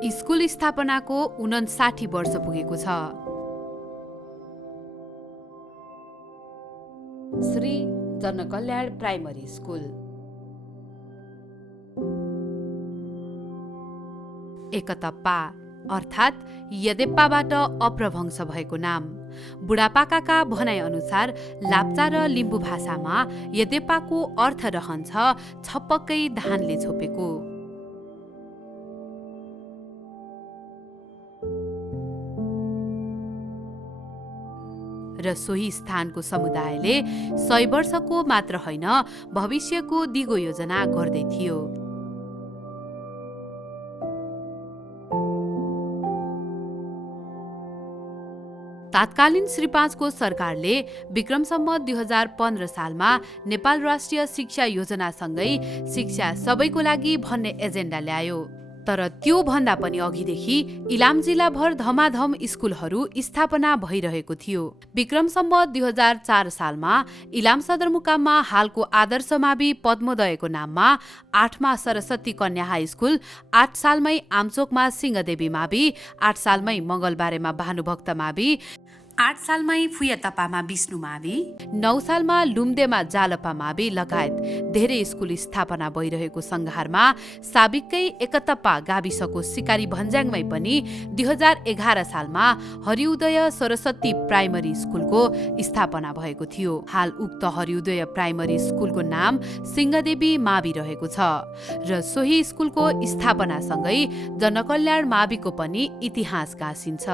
School स्थापनाको 59 वर्ष पुगेको छ। श्री जनकल्याण प्राइमरी स्कुल। एकतप्पा अर्थात् यदेप्पाबाट अप्रभंश भएको नाम। बुढापाकाका भनाइ अनुसार लाप्चा र लिम्बू भाषामा यदेप्पाको अर्थ रहन्छ छपक्कै धानले छोपेको। र सोही स्थानको समुदायले 100 वर्षको मात्र होइन भविष्यको दिगो योजना गर्दै थियो। तत्कालीन श्री 5 को सरकारले विक्रम सम्वत 2015 सालमा नेपाल राष्ट्रिय शिक्षा योजनासँगै शिक्षा सबैको लागि भन्ने एजेन्डा ल्यायो। तर त्यो भन्दा पनि अघिदेखि इलाम जिल्लाभर धमाधम स्कुलहरू स्थापना भइरहेको थियो। विक्रम सम्वत 2004 सालमा इलाम सदरमुकाममा हालको आदर्श मावि पद्मोदयको नाममा 8मा सरस्वती कन्या हाई स्कुल, 8 सालमै आमचोकमा सिंहदेवी मावि, 8 सालमै मंगलबारेमा भानुभक्त मावि, 8 सालमै फुयातप्पामा विष्णु मावि, 9 सालमा लुम्देमा जालपा मावि लगायत धेरै स्कुल स्थापना भइरहेको संघारमा साबिककै एकतप्पा गाविसको सिकारी भन्ज्याङमै पनि 2011 सालमा हरिउदय सरस्वती प्राइमरी स्कुलको स्थापना भएको थियो। हाल उक्त हरिउदय प्राइमरी स्कुलको नाम सिंहदेवी मावि रहेको छ र सोही स्कुलको स्थापनासँगै जनकल्याण माविको पनि इतिहास गाँसिन्छ।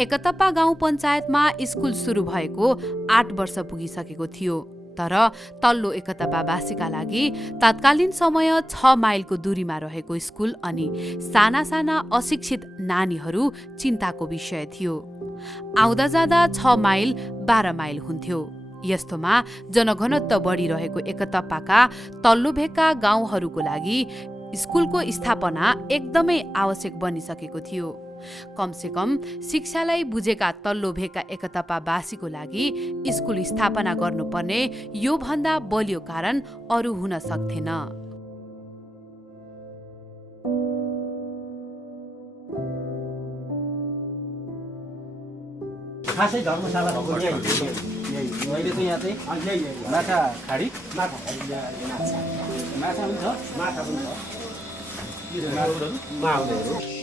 एकतप्पा गाउँ पञ्चायतमा स्कुल सुरु भएको 8 वर्ष पुगिसकेको थियो। तर तल्लो एकतप्पावासीका लागि तत्कालीन समय 6 माइलको दूरीमा रहेको स्कुल अनि साना साना अशिक्षित नानीहरू चिन्ताको विषय थियो। आउँदा जाँदा 6 माइल 12 माइल हुन्थ्यो। यस्तोमा जनघनत्व बढिरहेको एकतप्पाका तल्लो भेगका गाउँहरूको लागि स्कुलको स्थापना एकदमै आवश्यक बनिसकेको थियो। कमसेकम शिक्षालाई बुझेका तल्लो भेगका एकतप्पावासीको लागि स्कुल स्थापना गर्नुपर्ने यो भन्दा बलियो कारण अरू हुन सक्थेन। खासै धर्मशाला मैले त यहाँ चाहिँ माछा खाडी माछा पनि छ, माछा पनि छ।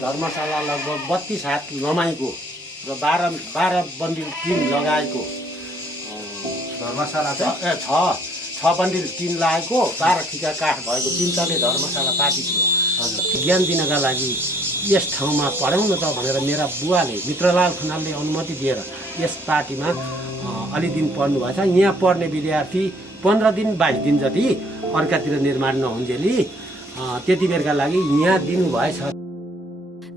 धर्मशाला लगभग 32 हात लमाइको र 12 बन्डिल टिन लगाएको धर्मशाला छ बन्डिल टिन लगाएको 12 ठिका काठ भएको 3 तले धर्मशाला पार्टी थियो। ज्ञान दिनका लागि यस ठाउँमा पढाउन त भनेर मेरा बुवाले मित्रलाल खनालले अनुमति दिएर यस पार्टीमा अलि दिन पढ्नु भएछ। यहाँ पढ्ने विद्यार्थी 15 दिन 22 दिन जति अर्कातिर निर्माण नहुन्जेली त्यति बेरका लागि यहाँ दिनुभएछ।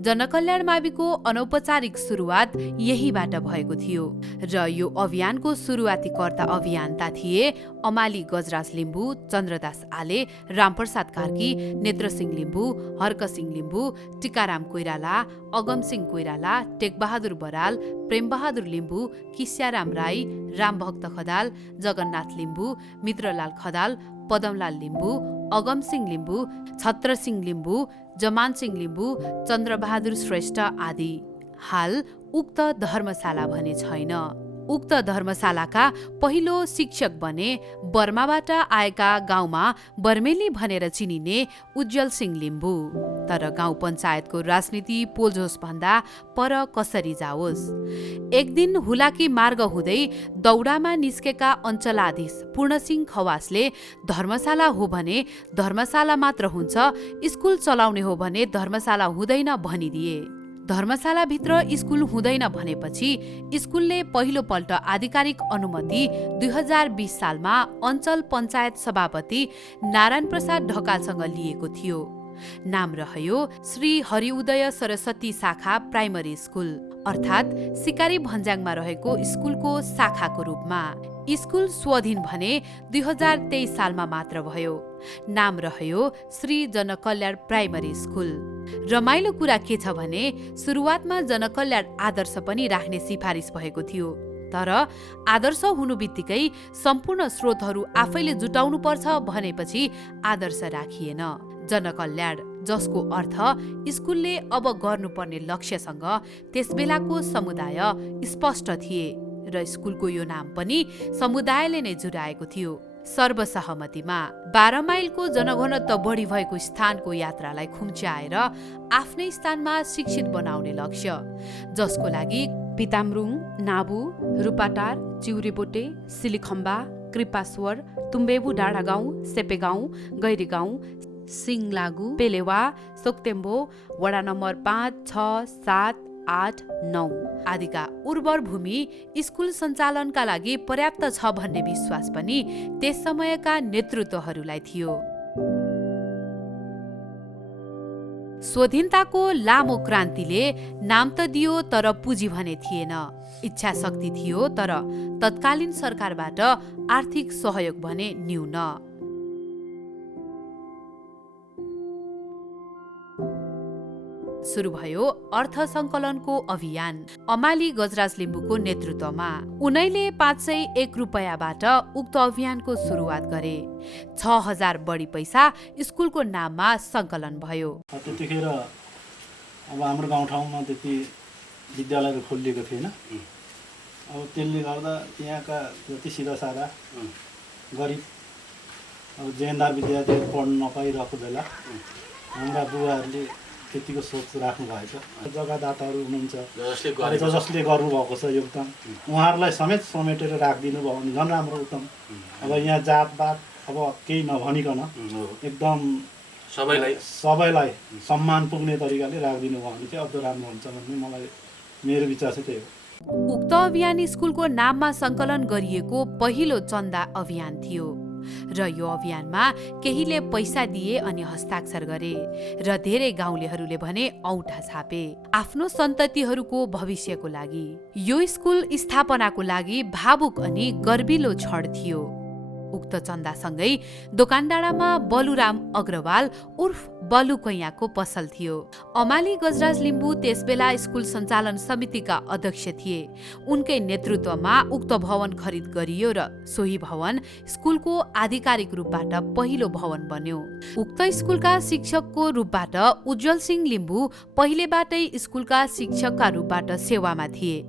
जनकल्याण माविको अनौपचारिक सुरुवात यहीबाट भएको थियो र यो अभियानको सुरुवाती कर्ता अभियन्ता थिए अमाली गजराज लिम्बू, चन्द्रदास आले, रामप्रसाद कार्की, नेत्रसिंह लिम्बू, हर्कसिंह लिम्बू, टिकाराम कोइराला, अगमसिंह कोइराला, टेकबहादुर बराल, प्रेमबहादुर लिम्बू, किस्याराम राई, रामभक्त खदाल, जगन्नाथ लिम्बू, मित्रलाल खदाल, पदमलाल लिम्बू, अगमसिंह लिम्बू, छत्रसिंह लिम्बू, जमानसिंह लिम्बू, चन्द्रबहादुर श्रेष्ठ आदि। हाल उक्त धर्मशाला भने छैन। उक्त धर्मशालाका पहिलो शिक्षक बने बर्माबाट आएका गाउँमा बर्मेली भनेर चिनिने उज्जवल सिंह लिम्बू। तर गाउँ पञ्चायतको राजनीति पोलझोस भन्दा पर कसरी जाओस्। एक दिन हुलाकी मार्ग हुँदै दौडामा निस्केका अञ्चलाधीश पूर्णसिंह खवासले धर्मशाला हो भने धर्मशाला मात्र हुन्छ, स्कुल चलाउने हो भने धर्मशाला हुँदैन भनिदिए। धर्मशालाभित्र स्कुल हुँदैन भनेपछि स्कुलले पहिलोपल्ट आधिकारिक अनुमति 2020 सालमा अञ्चल पञ्चायत सभापति नारायण प्रसाद ढकालसँग लिएको थियो। नाम रह्यो श्री हरिउदय सरस्वती शाखा प्राइमरी स्कुल, अर्थात् सिकारी भन्ज्याङमा रहेको स्कुलको शाखाको रूपमा। स्कुल स्वाधीन भने 2023 सालमा मात्र भयो। नाम रह्यो श्री जनकल्याण प्राइमरी स्कुल। रमाइलो कुरा के छ भने सुरुवातमा जनकल्याण आदर्श पनि राख्ने सिफारिस भएको थियो। तर आदर्श हुनु बित्तिकै सम्पूर्ण स्रोतहरू आफैले जुटाउनुपर्छ भनेपछि आदर्श राखिएन। जनकल्याण, जसको अर्थ स्कुलले अब गर्नुपर्ने लक्ष्यसँग त्यसबेलाको समुदाय स्पष्ट थिए र स्कुलको यो नाम पनि समुदायले नै जुटाएको थियो। सर्वसहमतिमा 12 माइलको जनघनत्व बढी भएको स्थानको यात्रालाई खुम्च्याएर आफ्नै स्थानमा शिक्षित बनाउने लक्ष्य, जसको लागि पिताम्रुङ, नाबु, रूपाटार, चिउरेबोटे, सिलिखम्बा, कृपाश्वर, तुम्बेबु डाँडा गाउँ, सेपेगाउँ, गैरीगाउँ, सिङलागु, पेलेवा, सोक्तेम्बो, वडा नम्बर 5, 6, 7, 8, 9 आदिका उर्वर भूमि स्कुल सञ्चालनका लागि पर्याप्त छ भन्ने विश्वास पनि त्यस समयका नेतृत्वहरूलाई थियो। स्वाधीनताको लामो क्रान्तिले नाम त दियो तर पुँजी भने थिएन। इच्छा शक्ति थियो तर तत्कालीन सरकारबाट आर्थिक सहयोग भने न्यून। सुरु भयो अर्थ सङ्कलनको अभियान अमाली गजराज लिम्बूको नेतृत्वमा। उनैले 501 रुपैयाँबाट उक्त अभियानको सुरुवात गरे। 6000 बढी पैसा स्कुलको नाममा सङ्कलन भयो। त्यतिखेर अब हाम्रो गाउँठाउँमा त्यति विद्यालयहरू खोलिएको थिएन। अब त्यसले गर्दा यहाँका जति सिधा सादा गरिब अब जेहेन्दार विद्यार्थीहरू पढ्न नपाइरहेको बेला हाम्रा बुवाहरूले त्यतिको सोच राख्नु भएछ। जग्गादाताहरू हुनुहुन्छ जसले गर्नुभएको छ योगदान, उहाँहरूलाई समेत समेटेर राखिदिनु भयो भने झन् राम्रो उत्तम। अब यहाँ जातपात अब केही नभनिकन एकदम सबैलाई सम्मान पुग्ने तरिकाले राखिदिनु भयो भने चाहिँ अझ राम्रो हुन्छ भन्ने मलाई मेरो विचार चाहिँ त्यही हो। उक्त अभियान स्कुलको नाममा सङ्कलन गरिएको पहिलो चन्दा अभियान थियो र यो अभियानमा केहीले पैसा दिए अनि हस्ताक्षर गरे र धेरै गाउँलेहरूले भने औँठा छापे आफ्नो सन्ततिहरूको भविष्यको लागि। यो स्कुल स्थापनाको लागि भावुक अनि गर्विलो क्षण थियो। उक्त चन्दासँगै दोकानडाँडामा बलुराम अग्रवाल उर्फ बलु कैयाँको पसल थियो। अमाली गजराज लिम्बू त्यसबेला स्कुल सञ्चालन समितिका अध्यक्ष थिए। उनकै नेतृत्वमा उक्त भवन खरिद गरियो र सोही भवन स्कुलको आधिकारिक रूपबाट पहिलो भवन बन्यो। उक्त स्कुलका शिक्षकको रूपबाट उज्जवल सिंह लिम्बू पहिलेबाटै स्कुलका शिक्षकका रूपबाट सेवामा थिए।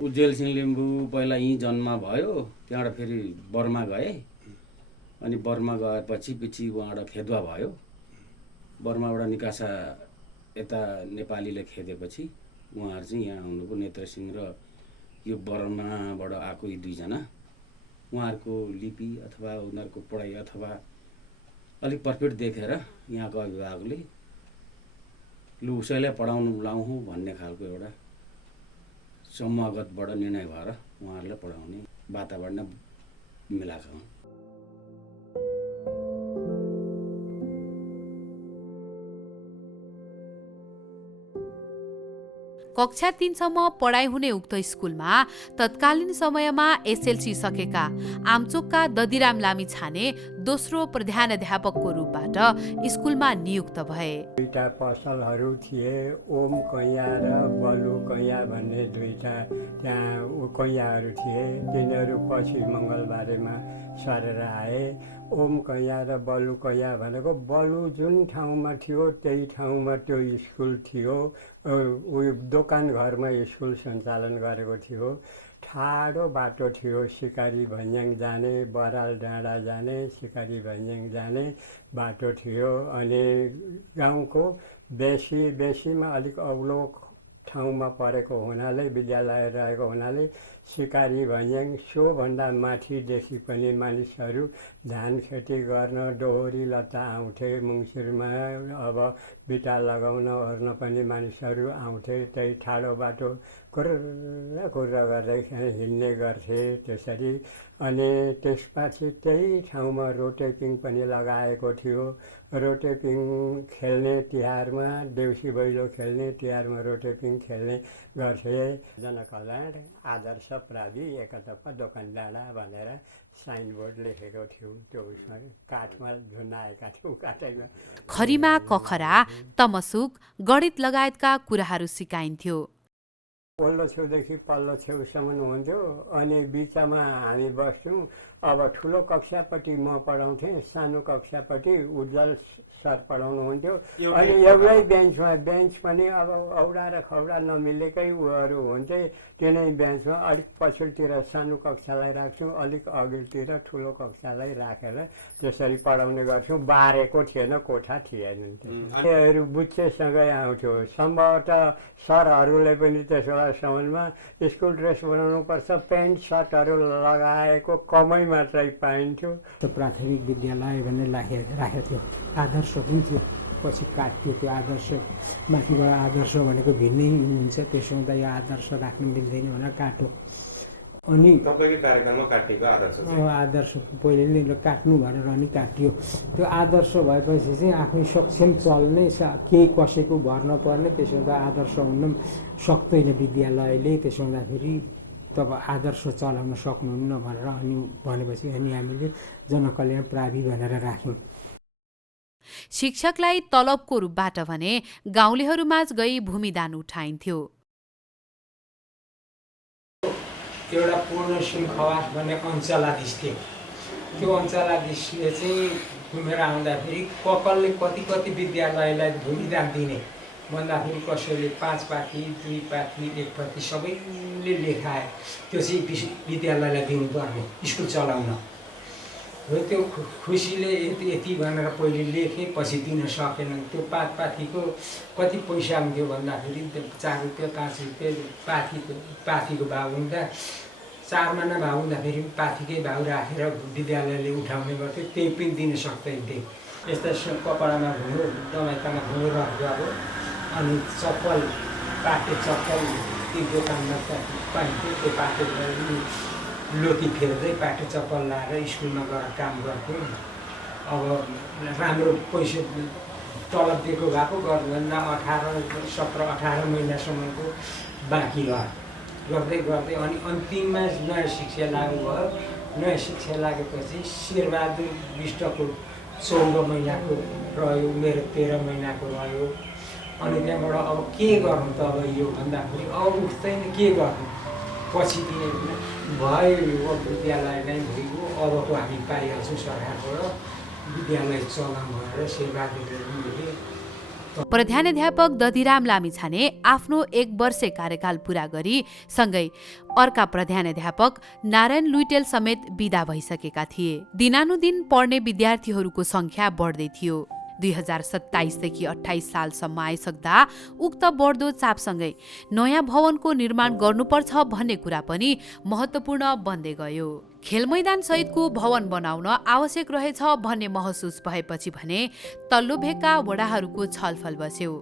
उज्जवल सिंह लिम्बू पहिला यहीँ जन्म भयो, त्यहाँबाट फेरि बर्मा गए। अनि बर्मा गएपछि पछि उहाँबाट खेदुवा भयो। बर्माबाट निकासा यता नेपालीले खेदेपछि उहाँहरू चाहिँ यहाँ आउनुभयो। नेत्र सिंह र यो बर्माबाट आएको यी दुईजना, उहाँहरूको लिपि अथवा उनीहरूको पढाइ अथवा अलिक पर्फेक्ट देखेर यहाँको अभिभावकले लु उसैलाई पढाउनु लाउँ भन्ने खालको एउटा समूहगतबाट निर्णय भएर उहाँहरूलाई पढाउने वातावरण मिलाएको हुन्। कक्षा 3 सम्म पढाइ हुने उक्त स्कुलमा तत्कालीन समयमा एसएलसी सकेका आमचोकका ददिराम लामी छाने दोस्रो प्रधानाध्यापकको रूपबाट स्कुलमा नियुक्त भए। दुईटा पसलहरू थिए, ओम कैयाँ र बलु कैयाँ भन्ने दुईटा त्यहाँ कैयाँहरू थिए। तिनीहरू पछि मङ्गलबारेमा सरेर आए। ओम कैयाँ र बलु कैयाँ भनेको बलु जुन ठाउँमा थियो त्यही ठाउँमा त्यो स्कुल थियो। उयो दोकान घरमा स्कुल सञ्चालन गरेको थियो। ठाडो बाटो थियो, सिकारी भन्ज्याङ जाने, बराल डाँडा जाने, सिकारी भन्ज्याङ जाने बाटो थियो। अनि गाउँको बेसीमा अलिक अग्लो ठाउँमा परेको हुनाले, विद्यालय रहेको हुनाले सिकारी भन्ज्याङ सोभन्दा माथिदेखि पनि मानिसहरू धान खेती गर्न डोहोरी लत्ता आउँथे। मङ्सिरमा अब बिटा लगाउन ओर्न पनि मानिसहरू आउँथे। त्यही ठाडो बाटो कुर्र गर्दै हिँड्ने गर्थे त्यसरी। अनि त्यसपछि त्यही ठाउँमा रोटेपिङ पनि लगाएको थियो रोटेपिङ खेल्ने तिहारमा, देउसी भैलो खेल्ने तिहारमा रोटेपिङ खेल्ने गर्थे। जनकल्याण आदर्श प्रावि एकतर्फ दोकान डाँडा भनेर साइनबोर्ड लेखेको थियो। त्यो उसमा काठमा झुन्डाएका थियौँ काठैमा। खरीमा कखरा, तमसुक, गणित लगायतका कुराहरू सिकाइन्थ्यो। पल्लो छेउदेखि पल्लो छेउसम्म हुन्थ्यो अनि बिचमा हामी बस्थ्यौँ। अब ठुलो कक्षापट्टि म पढाउँथेँ, सानो कक्षापट्टि उज्जवल सर पढाउनुहुन्थ्यो। अनि एउटै बेन्च पनि अब औडा र खौडा नमिलेकै उहरू हुन्थे। तिनै बेन्चमा अलिक पछिल्तिर सानो कक्षालाई राख्छौँ, अलिक अघिल्तिर ठुलो कक्षालाई राखेर त्यसरी पढाउने गर्थ्यौँ। बारेको थिएन, कोठा थिएन। त्योहरू बुच्चेसँगै आउँथ्यो। सम्भवतः सरहरूले पनि त्यस बेलासम्ममा स्कुल ड्रेस बनाउनुपर्छ, पेन्ट सर्टहरू लगाएको कमै मात्रै पाइन्थ्यो। प्राथमिक विद्यालय भनेर राखेको थियो। आदर्श पनि थियो, पछि काटियो त्यो आदर्श। माथिबाट आदर्श भनेको भिन्नै हुन्छ, त्यसो हुँदा यो आदर्श राख्नु मिल्दैन भनेर काट्यो। अनि तपाईँकै कार्यकालमा काटिएको आदर्श पहिले नै काट्नु भनेर अनि काटियो। त्यो आदर्श भएपछि चाहिँ आफै सक्षम चल्ने, केही कसैको भर नपर्ने, त्यसो हुँदा आदर्श हुन सक्दैन विद्यालयले। त्यसो हुँदाखेरि तब आदर्श चलाउन सक्नुहुन्न भनेर अनि भनेपछि अनि हामीले जनकल्याण प्रावि भनेर राख्यौँ। शिक्षकलाई तलबको रूपबाट भने गाउँलेहरूमाझ गई भूमिदान उठाइन्थ्यो। एउटा पूर्ण सिंह खवास भन्ने अञ्चलाधीश थियो। त्यो अञ्चलाधीशले चाहिँ घुमेर आउँदाखेरि कसले कति कति विद्यालयलाई भूमिदान दिने भन्दाखेरि कसैले 5 पाथी, 2 पाथी, 1 पाथी सबैले लेखाए। त्यो चाहिँ विद्यालयलाई दिनुपर्ने स्कुल चलाउन हो। त्यो खुसीले यति भनेर पहिले लेखेँ, पछि दिन सकेनन्। त्यो 5 पाथीको कति पैसा हुन्थ्यो भन्दाखेरि 4 रुपियाँ 5 रुपियाँ पाथीको भाउ हुँदा 4 महिना भाउ हुँदाखेरि पाथीकै भाउ राखेर विद्यालयले उठाउने गर्थ्यो। त्यही पनि दिन सक्दैनथे। यस्तै कपडामा घुँडो, दमाइकामा घुँडो राख्यो। अब अनि चप्पल, पाटे चप्पल त्यो दोकानमा पाइन्थ्यो। त्यो पाटे लोती फेर्दै पाटे चप्पल लाएर स्कुलमा गएर काम गर्थ्यौँ। अब राम्रो पैसा तलब दिएको भएको गर्दैन। 17-18 महिनासम्मको बाँकी गर्दै गर्दै अनि अन्तिममा नयाँ शिक्षा लागु भयो। नयाँ शिक्षा लागेपछि शेरबहादुर विष्टको 14 महिनाको रह्यो, मेरो 13 महिनाको रह्यो। अनि त्यहाँबाट अब के गर्नु त अब यो भन्दाखेरि अब उठ्दैन, के गर्नु। पछि दिने भयो विद्यालय नै भइगयो। अबको हामी पाइहाल्छौँ सरकारबाट विद्यालय चलाउँ भनेर शेरबहादुरले। प्रधानाध्यापक दधिराम लामिछाने आफ्नो 1 वर्षे कार्यकाल पूरा गरी सँगै अर्का प्रधानाध्यापक नारायण लुइटेल समेत विदा भइसकेका थिए। दिनानुदिन पढ्ने विद्यार्थीहरूको संख्या बढ्दै थियो। 2027 देखि 28 सालसम्म आइसक्दा उक्त बढ्दो चापसँगै नयाँ भवनको निर्माण गर्नुपर्छ भन्ने कुरा पनि महत्त्वपूर्ण बन्दै गयो। खेल मैदान सहितको भवन बनाउन आवश्यक रहेछ भन्ने महसुस भएपछि भने तल्लो भेगका वडाहरूको छलफल बस्यो।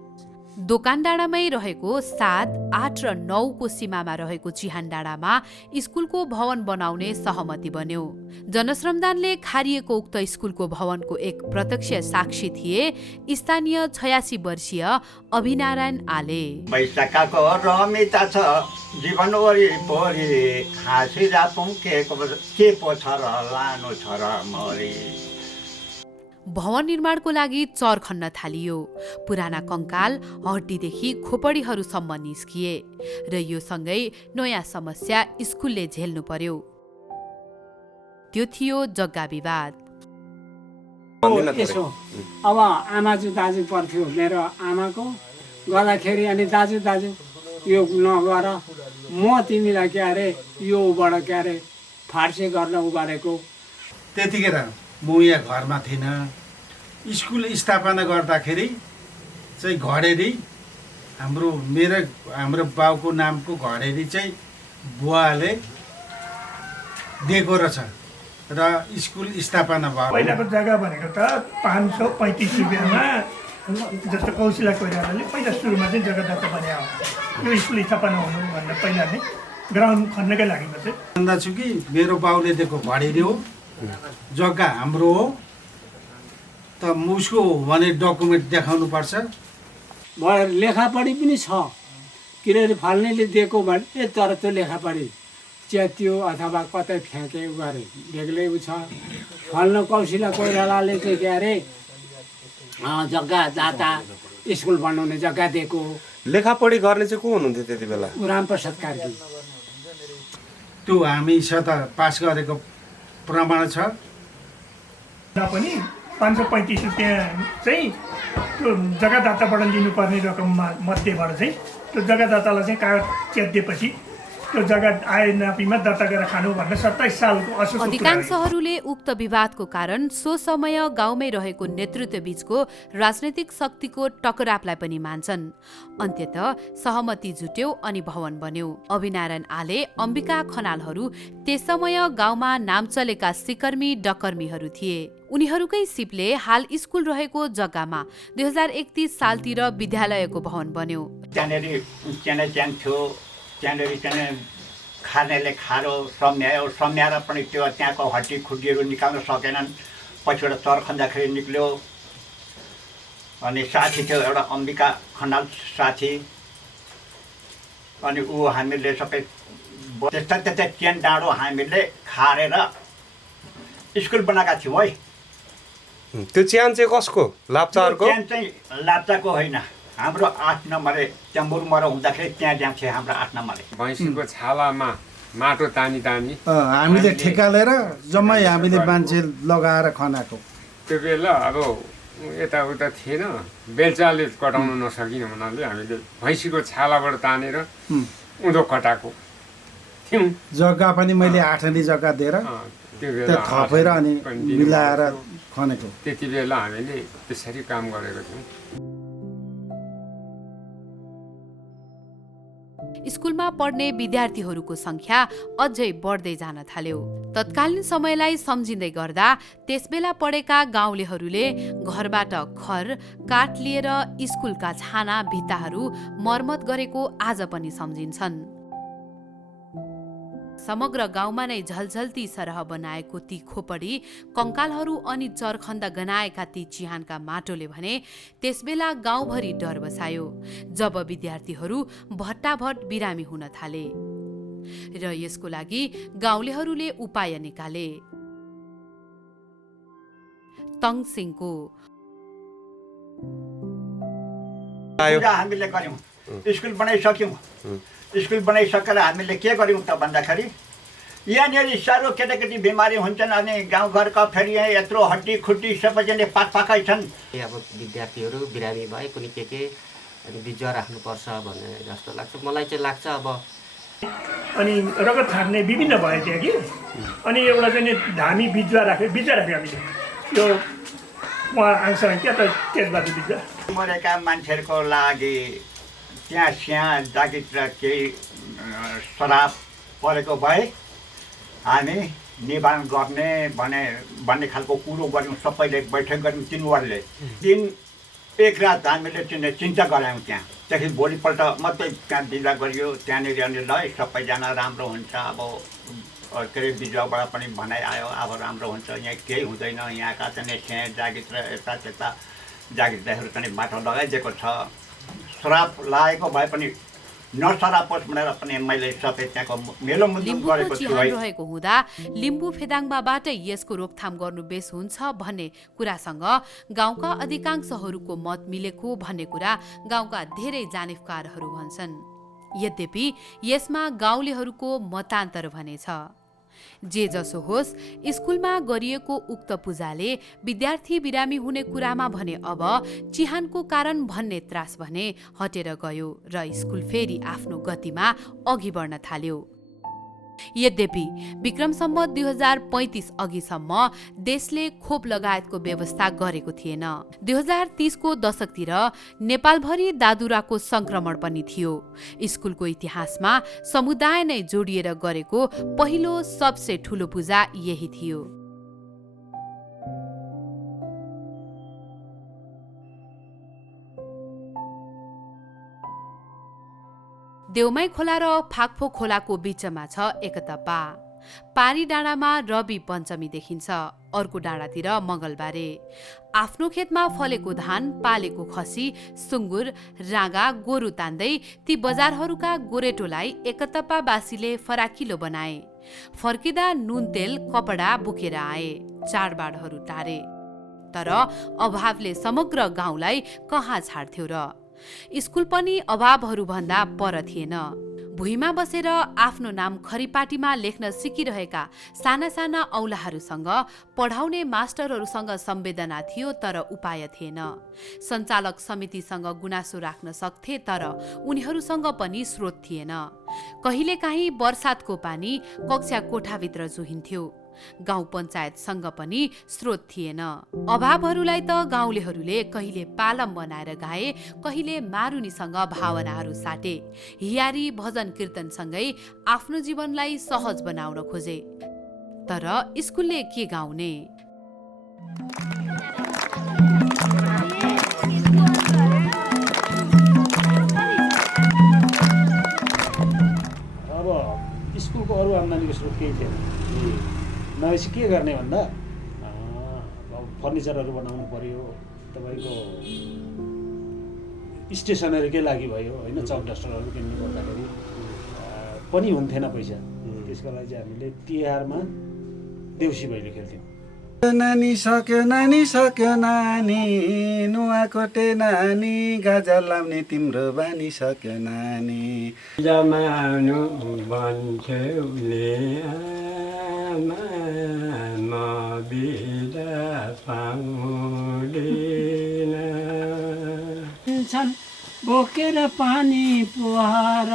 दोकान डाँडामै रहेको 7, 8 र 9 को सीमामा रहेको चिहान डाँडामा स्कुलको भवन बनाउने सहमति बन्यो। जनश्रमदानले खारिएको उक्त स्कुलको भवनको एक प्रत्यक्ष साक्षी थिए स्थानीय 86 वर्षीय अभिनारायण आले। बैशाखाको रमिता छ जीवन वरिपरि हाँसी रातौँ के पो छ र लानु छ र मरि। भवन निर्माणको लागि चर खन्न थालियो। पुराना कङ्काल, हड्डीदेखि खोपडीहरूसम्म निस्किए र यो सँगै नयाँ समस्या स्कुलले झेल्नु पर्यो। त्यो थियो जग्गा विवाद। यसो अब आमाजु दाजु पर्थ्यो मेरो आमाको गर्दाखेरि अनि दाजु यो नगर म तिमीलाई के अरे यो उबाट के अरे फार्से गर्न उ गरेको। त्यतिखेर म यहाँ घरमा थिइनँ। स्कुल स्थापना गर्दाखेरि चाहिँ घडेरी हाम्रो बाउको नामको घडेरी चाहिँ बुवाले दिएको रहेछ र स्कुल स्थापना भयो। पहिलाको जग्गा भनेको त 535 रुपियाँमा जस्तो कौशिला कोइरालाले पहिला सुरुमा चाहिँ जग्गा दत्ता बनायो। यो स्कुल स्थापना हुनुभन्दा पहिला नै ग्राउन्ड खन्नकै लागि मात्रै भन्दैछु कि मेरो बाउले दिएको घडेरी हो, जग्गा हाम्रो हो त उसको भने डकुमेन्ट देखाउनु पर्छ। लेखापढी पनि छ, किनभने फाल्नेले दिएको भने तर त्यो लेखापढी च्यातियो अथवा कतै फ्याँके गरे बेग्लै छ। फल्न कौशिला कोइरालाले चाहिँ के अरे जग्गा दाता स्कुल बनाउने जग्गा दिएको। लेखापढी गर्ने चाहिँ को हुनुहुन्थ्यो त्यति बेला? रामप्रसाद कार्की। त्यो हामीसँग त पास गरेको प्रमाण छ। पनि 535 रुपियाँ चाहिँ त्यो जग्गादाताबाट लिनुपर्ने रकममा मध्येबाट चाहिँ त्यो जग्गादातालाई चाहिँ कागज च्यातिएपछि त्यो जग्गा आय नापीमा दर्ता गरेर खानु भनेर 27 सालको असोजको अधिकांशहरूले उक्त विवादको कारण सो समय गाउँमै रहेको नेतृत्व बीचको राजनैतिक शक्तिको टकरापलाई पनि मान्छन्। अन्त्यतः सहमति जुट्यो अनि भवन बन्यो। अभिनारायण आले, अम्बिका खनालहरू त्यस समय गाउँमा नाम चलेका सिकर्मी डकर्मीहरू थिए। उनीहरूकै सिपले हाल स्कुल रहेको जग्गामा 2031 सालतिर विद्यालयको भवन बन्यो। त्यहाँनिर चाहिँ खानेले खारो सम्याएर पनि त्यो त्यहाँको हड्डी खुड्डीहरू निकाल्न सकेनन्। पछिबाट चर खन्दाखेरि निक्ल्यो। अनि साथी थियो एउटा अम्बिका खनाल साथी, अनि ऊ हामीले सबै त्यस्तै चेन डाँडो हामीले खारेर स्कुल बनाएका थियौँ है। त्यो च्यान चाहिँ कसको? लाप्चाहरूको? च्यान चाहिँ लाप्चाको होइन, हाम्रो 8 नम्बरे च्याम्बुरमा हुँदाखेरि त्यहाँ ड्याम थियो हाम्रो 8 नम्बरे। भैँसीको छालामा माटो तानी हामीले ठेका लिएर जम्मै हामीले मान्छे लगाएर खनाएको। त्यो बेला अब यताउता थिएन, बेलचाले कटाउन नसकिने हुनाले हामीले भैँसीको छालाबाट तानेर उँधो कटाएको थियौँ। जग्गा पनि मैले 8 आने जग्गा दिएर त्यो बेला थपेर अनि मिलाएर खनेको। त्यति बेला हामीले त्यसरी काम गरेको थियौँ। स्कुलमा पढ्ने विद्यार्थीहरूको संख्या अझै बढ्दै जान थाल्यो। तत्कालीन समयलाई सम्झिँदै गर्दा त्यसबेला पढेका गाउँलेहरूले घरबाट खर काठ लिएर स्कुलका छाना भित्ताहरू मर्मत गरेको आज पनि सम्झिन्छन्। समग्र गाउँमा नै झलझल्ती सरह बनाएको ती खोपडी कंकालहरू अनि चरखन्द गनाएका ती चिहानका माटोले भने त्यसबेला गाउँभरि डर बसायो जब विद्यार्थीहरू भट्टाभट बिरामी हुन थाले र यसको लागि गाउँलेहरूले उपाय निकाले। तङसिङको हामीले गर्यौं, स्कुल बनाइसक्यौं। स्कुल बनाइसकेर हामीले के गर्यौं त भन्दाखेरि यहाँनिर साह्रो केटाकेटी बिमारी हुन्छन् अनि गाउँघरका फेरि यहाँ यत्रो हड्डी खुड्डी सबैजनाले पाकै छन्। अब विद्यार्थीहरू बिरामी भए कुनै के अनि बिजुवा राख्नुपर्छ भन्ने जस्तो लाग्छ मलाई चाहिँ लाग्छ। अब अनि रगत छाड्ने विभिन्न भयो त्यहाँ कि अनि एउटा चाहिँ धामी बिजुवा राख्यो हामीले यो उहाँ आउँछ क्या त त्यसबाट बिजुवा मरेका मान्छेहरूको लागि त्यहाँ स्याहाँ जागिर केही शराब परेको भए हामी निवारण गर्ने भन्ने खालको कुरो गऱ्यौँ। सबैले बैठक गऱ्यौँ 3 वडाले। दिन एक रात हामीले चिन्ता गरायौँ। त्यहाँदेखि भोलिपल्ट मात्रै त्यहाँ बिदा गरियो। त्यहाँनिर अनि ल सबैजना राम्रो हुन्छ, अब के अरे बिजुवाबाट पनि भनाइ आयो अब राम्रो हुन्छ, यहाँ केही हुँदैन, यहाँका चाहिँ स्याहाँ जागिर यता त्यता जागिरदारहरू चाहिँ बाटो लगाइदिएको छ। शराब लागेको भए पनि नसरापोस् भनेर पनि मैले सबै त्यहाँको मेलो मुद्दु गरेको छु। चिहान रहेको हुँदा लिम्बू फेदाङमाबाटै यसको रोकथाम गर्नु बेस हुन्छ भन्ने कुरासँग गाउँका अधिकांशहरूको मत मिलेको भन्ने कुरा गाउँका धेरै जानेफकारहरू भन्छन्। यद्यपि यसमा गाउँलेहरूको मतान्तर भने छ। जे जसो होस्, स्कुलमा गरिएको उक्त पूजाले विद्यार्थी बिरामी हुने कुरामा भने अब चिहानको कारण भन्ने त्रास भने हटेर गयो र स्कुल फेरि आफ्नो गतिमा अघि बढ्न थाल्यो। यद्यपि विक्रम सम्वत 2035 अघिसम्म देशले खोप लगायतको व्यवस्था गरेको थिएन। 2030 को दशकतिर नेपालभरि दादुराको संक्रमण पनि थियो। स्कुलको इतिहासमा समुदाय नै जोडिएर गरेको पहिलो सबसे ठूलो पूजा यही थियो। देउमाई खोला र फाक्फो खोलाको बीचमा छ एकता पा। पारी डाँडामा रवि पञ्चमी देखिन्छ, अर्को डाँडातिर मङ्गलबारे। आफ्नो खेतमा फलेको धान, पालेको खसी, सुँगुर, राँगा, गोरु तान्दै ती बजारहरूका गोरेटोलाई एकतप्पावासीले फराकिलो बनाए। फर्किँदा नुन तेल कपडा बोकेर आए, चाडबाडहरू टारे। तर अभावले समग्र गाउँलाई कहाँ छाड्थ्यो र? स्कुल पनि अभावहरूभन्दा पर थिएन। भुइँमा बसेर आफ्नो नाम खरिपाटीमा लेख्न सिकिरहेका साना साना औलाहरूसँग, पढाउने मास्टरहरूसँग संवेदना थियो तर उपाय थिएन। सञ्चालक समितिसँग गुनासो राख्न सक्थे तर उनीहरूसँग पनि स्रोत थिएन। कहिलेकाहीँ वर्षातको पानी कक्षा कोठाभित्र जुहिन्थ्यो। गाउँ पञ्चायतसँग पनि स्रोत थिएन। अभावहरूलाई त गाउँलेहरूले कहिले पालम बनाएर गाए, कहिले मारुनीसँग भावनाहरू साटे, हियारी भजन कीर्तनसँगै आफ्नो जीवनलाई सहज बनाउन खोजे। तर स्कुलले के गाउने? अब स्कुलको अरू आम्दानीको स्रोत केही थिएन। नभएपछि के गर्ने भन्दा फर्निचरहरू बनाउनु पर्यो, तपाईँको स्टेसनरीकै लागि भयो होइन, चक डस्टरहरू किन्नु पर्दाखेरि पनि हुन्थेन पैसा। त्यसको लागि चाहिँ हामीले तिहारमा देउसी भैलो खेल्थ्यौँ। नानी सक्यो नानी सक्यो नानी, नुहाकोटे नानी, गाजर लाउने तिम्रो बानी सक्यो नानी। जमानु भन्थ्यौले आमा, म बिदा पाउँदिन। बोकेर पानी पुहार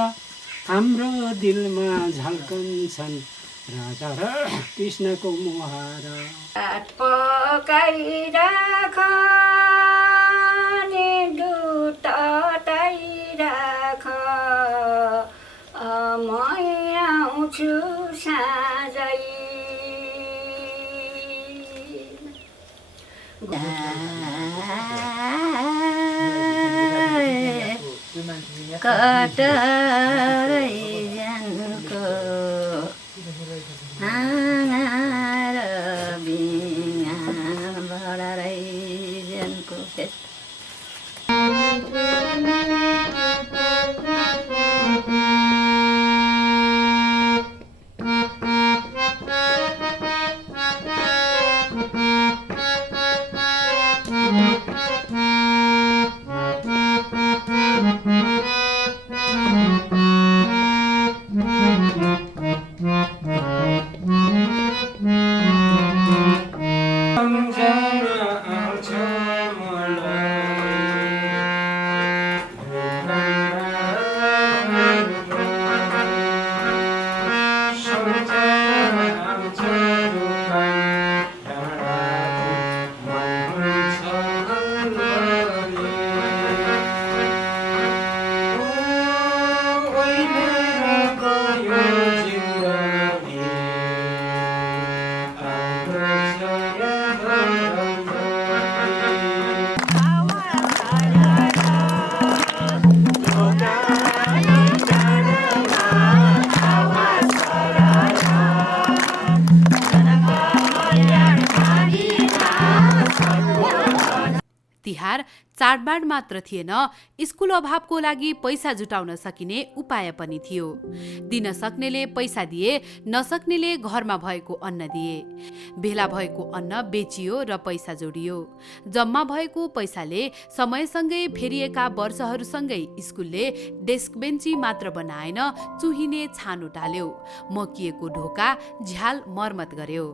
हाम्रो दिलमा झल्कन्छन् राजा र कृष्णको मुहार। पकाइराख नि दुध तताइराख, म आउँछु साँझै। कटरै ज्यानको आँगार बिना बडारै ज्यानको। तिहार चाडबाड मात्र थिएन, स्कुल अभावको लागि पैसा जुटाउन सकिने उपाय पनि थियो। दिन सक्नेले पैसा दिए, नसक्नेले घरमा भएको अन्न दिए। भेला भएको अन्न बेचियो र पैसा जोडियो। जम्मा भएको पैसाले समयसँगै फेरिएका वर्षहरूसँगै स्कुलले डेस्क बेन्ची मात्र बनाएन, चुहिने छानो टाल्यो, मकिएको ढोका झ्याल मर्मत गर्यो।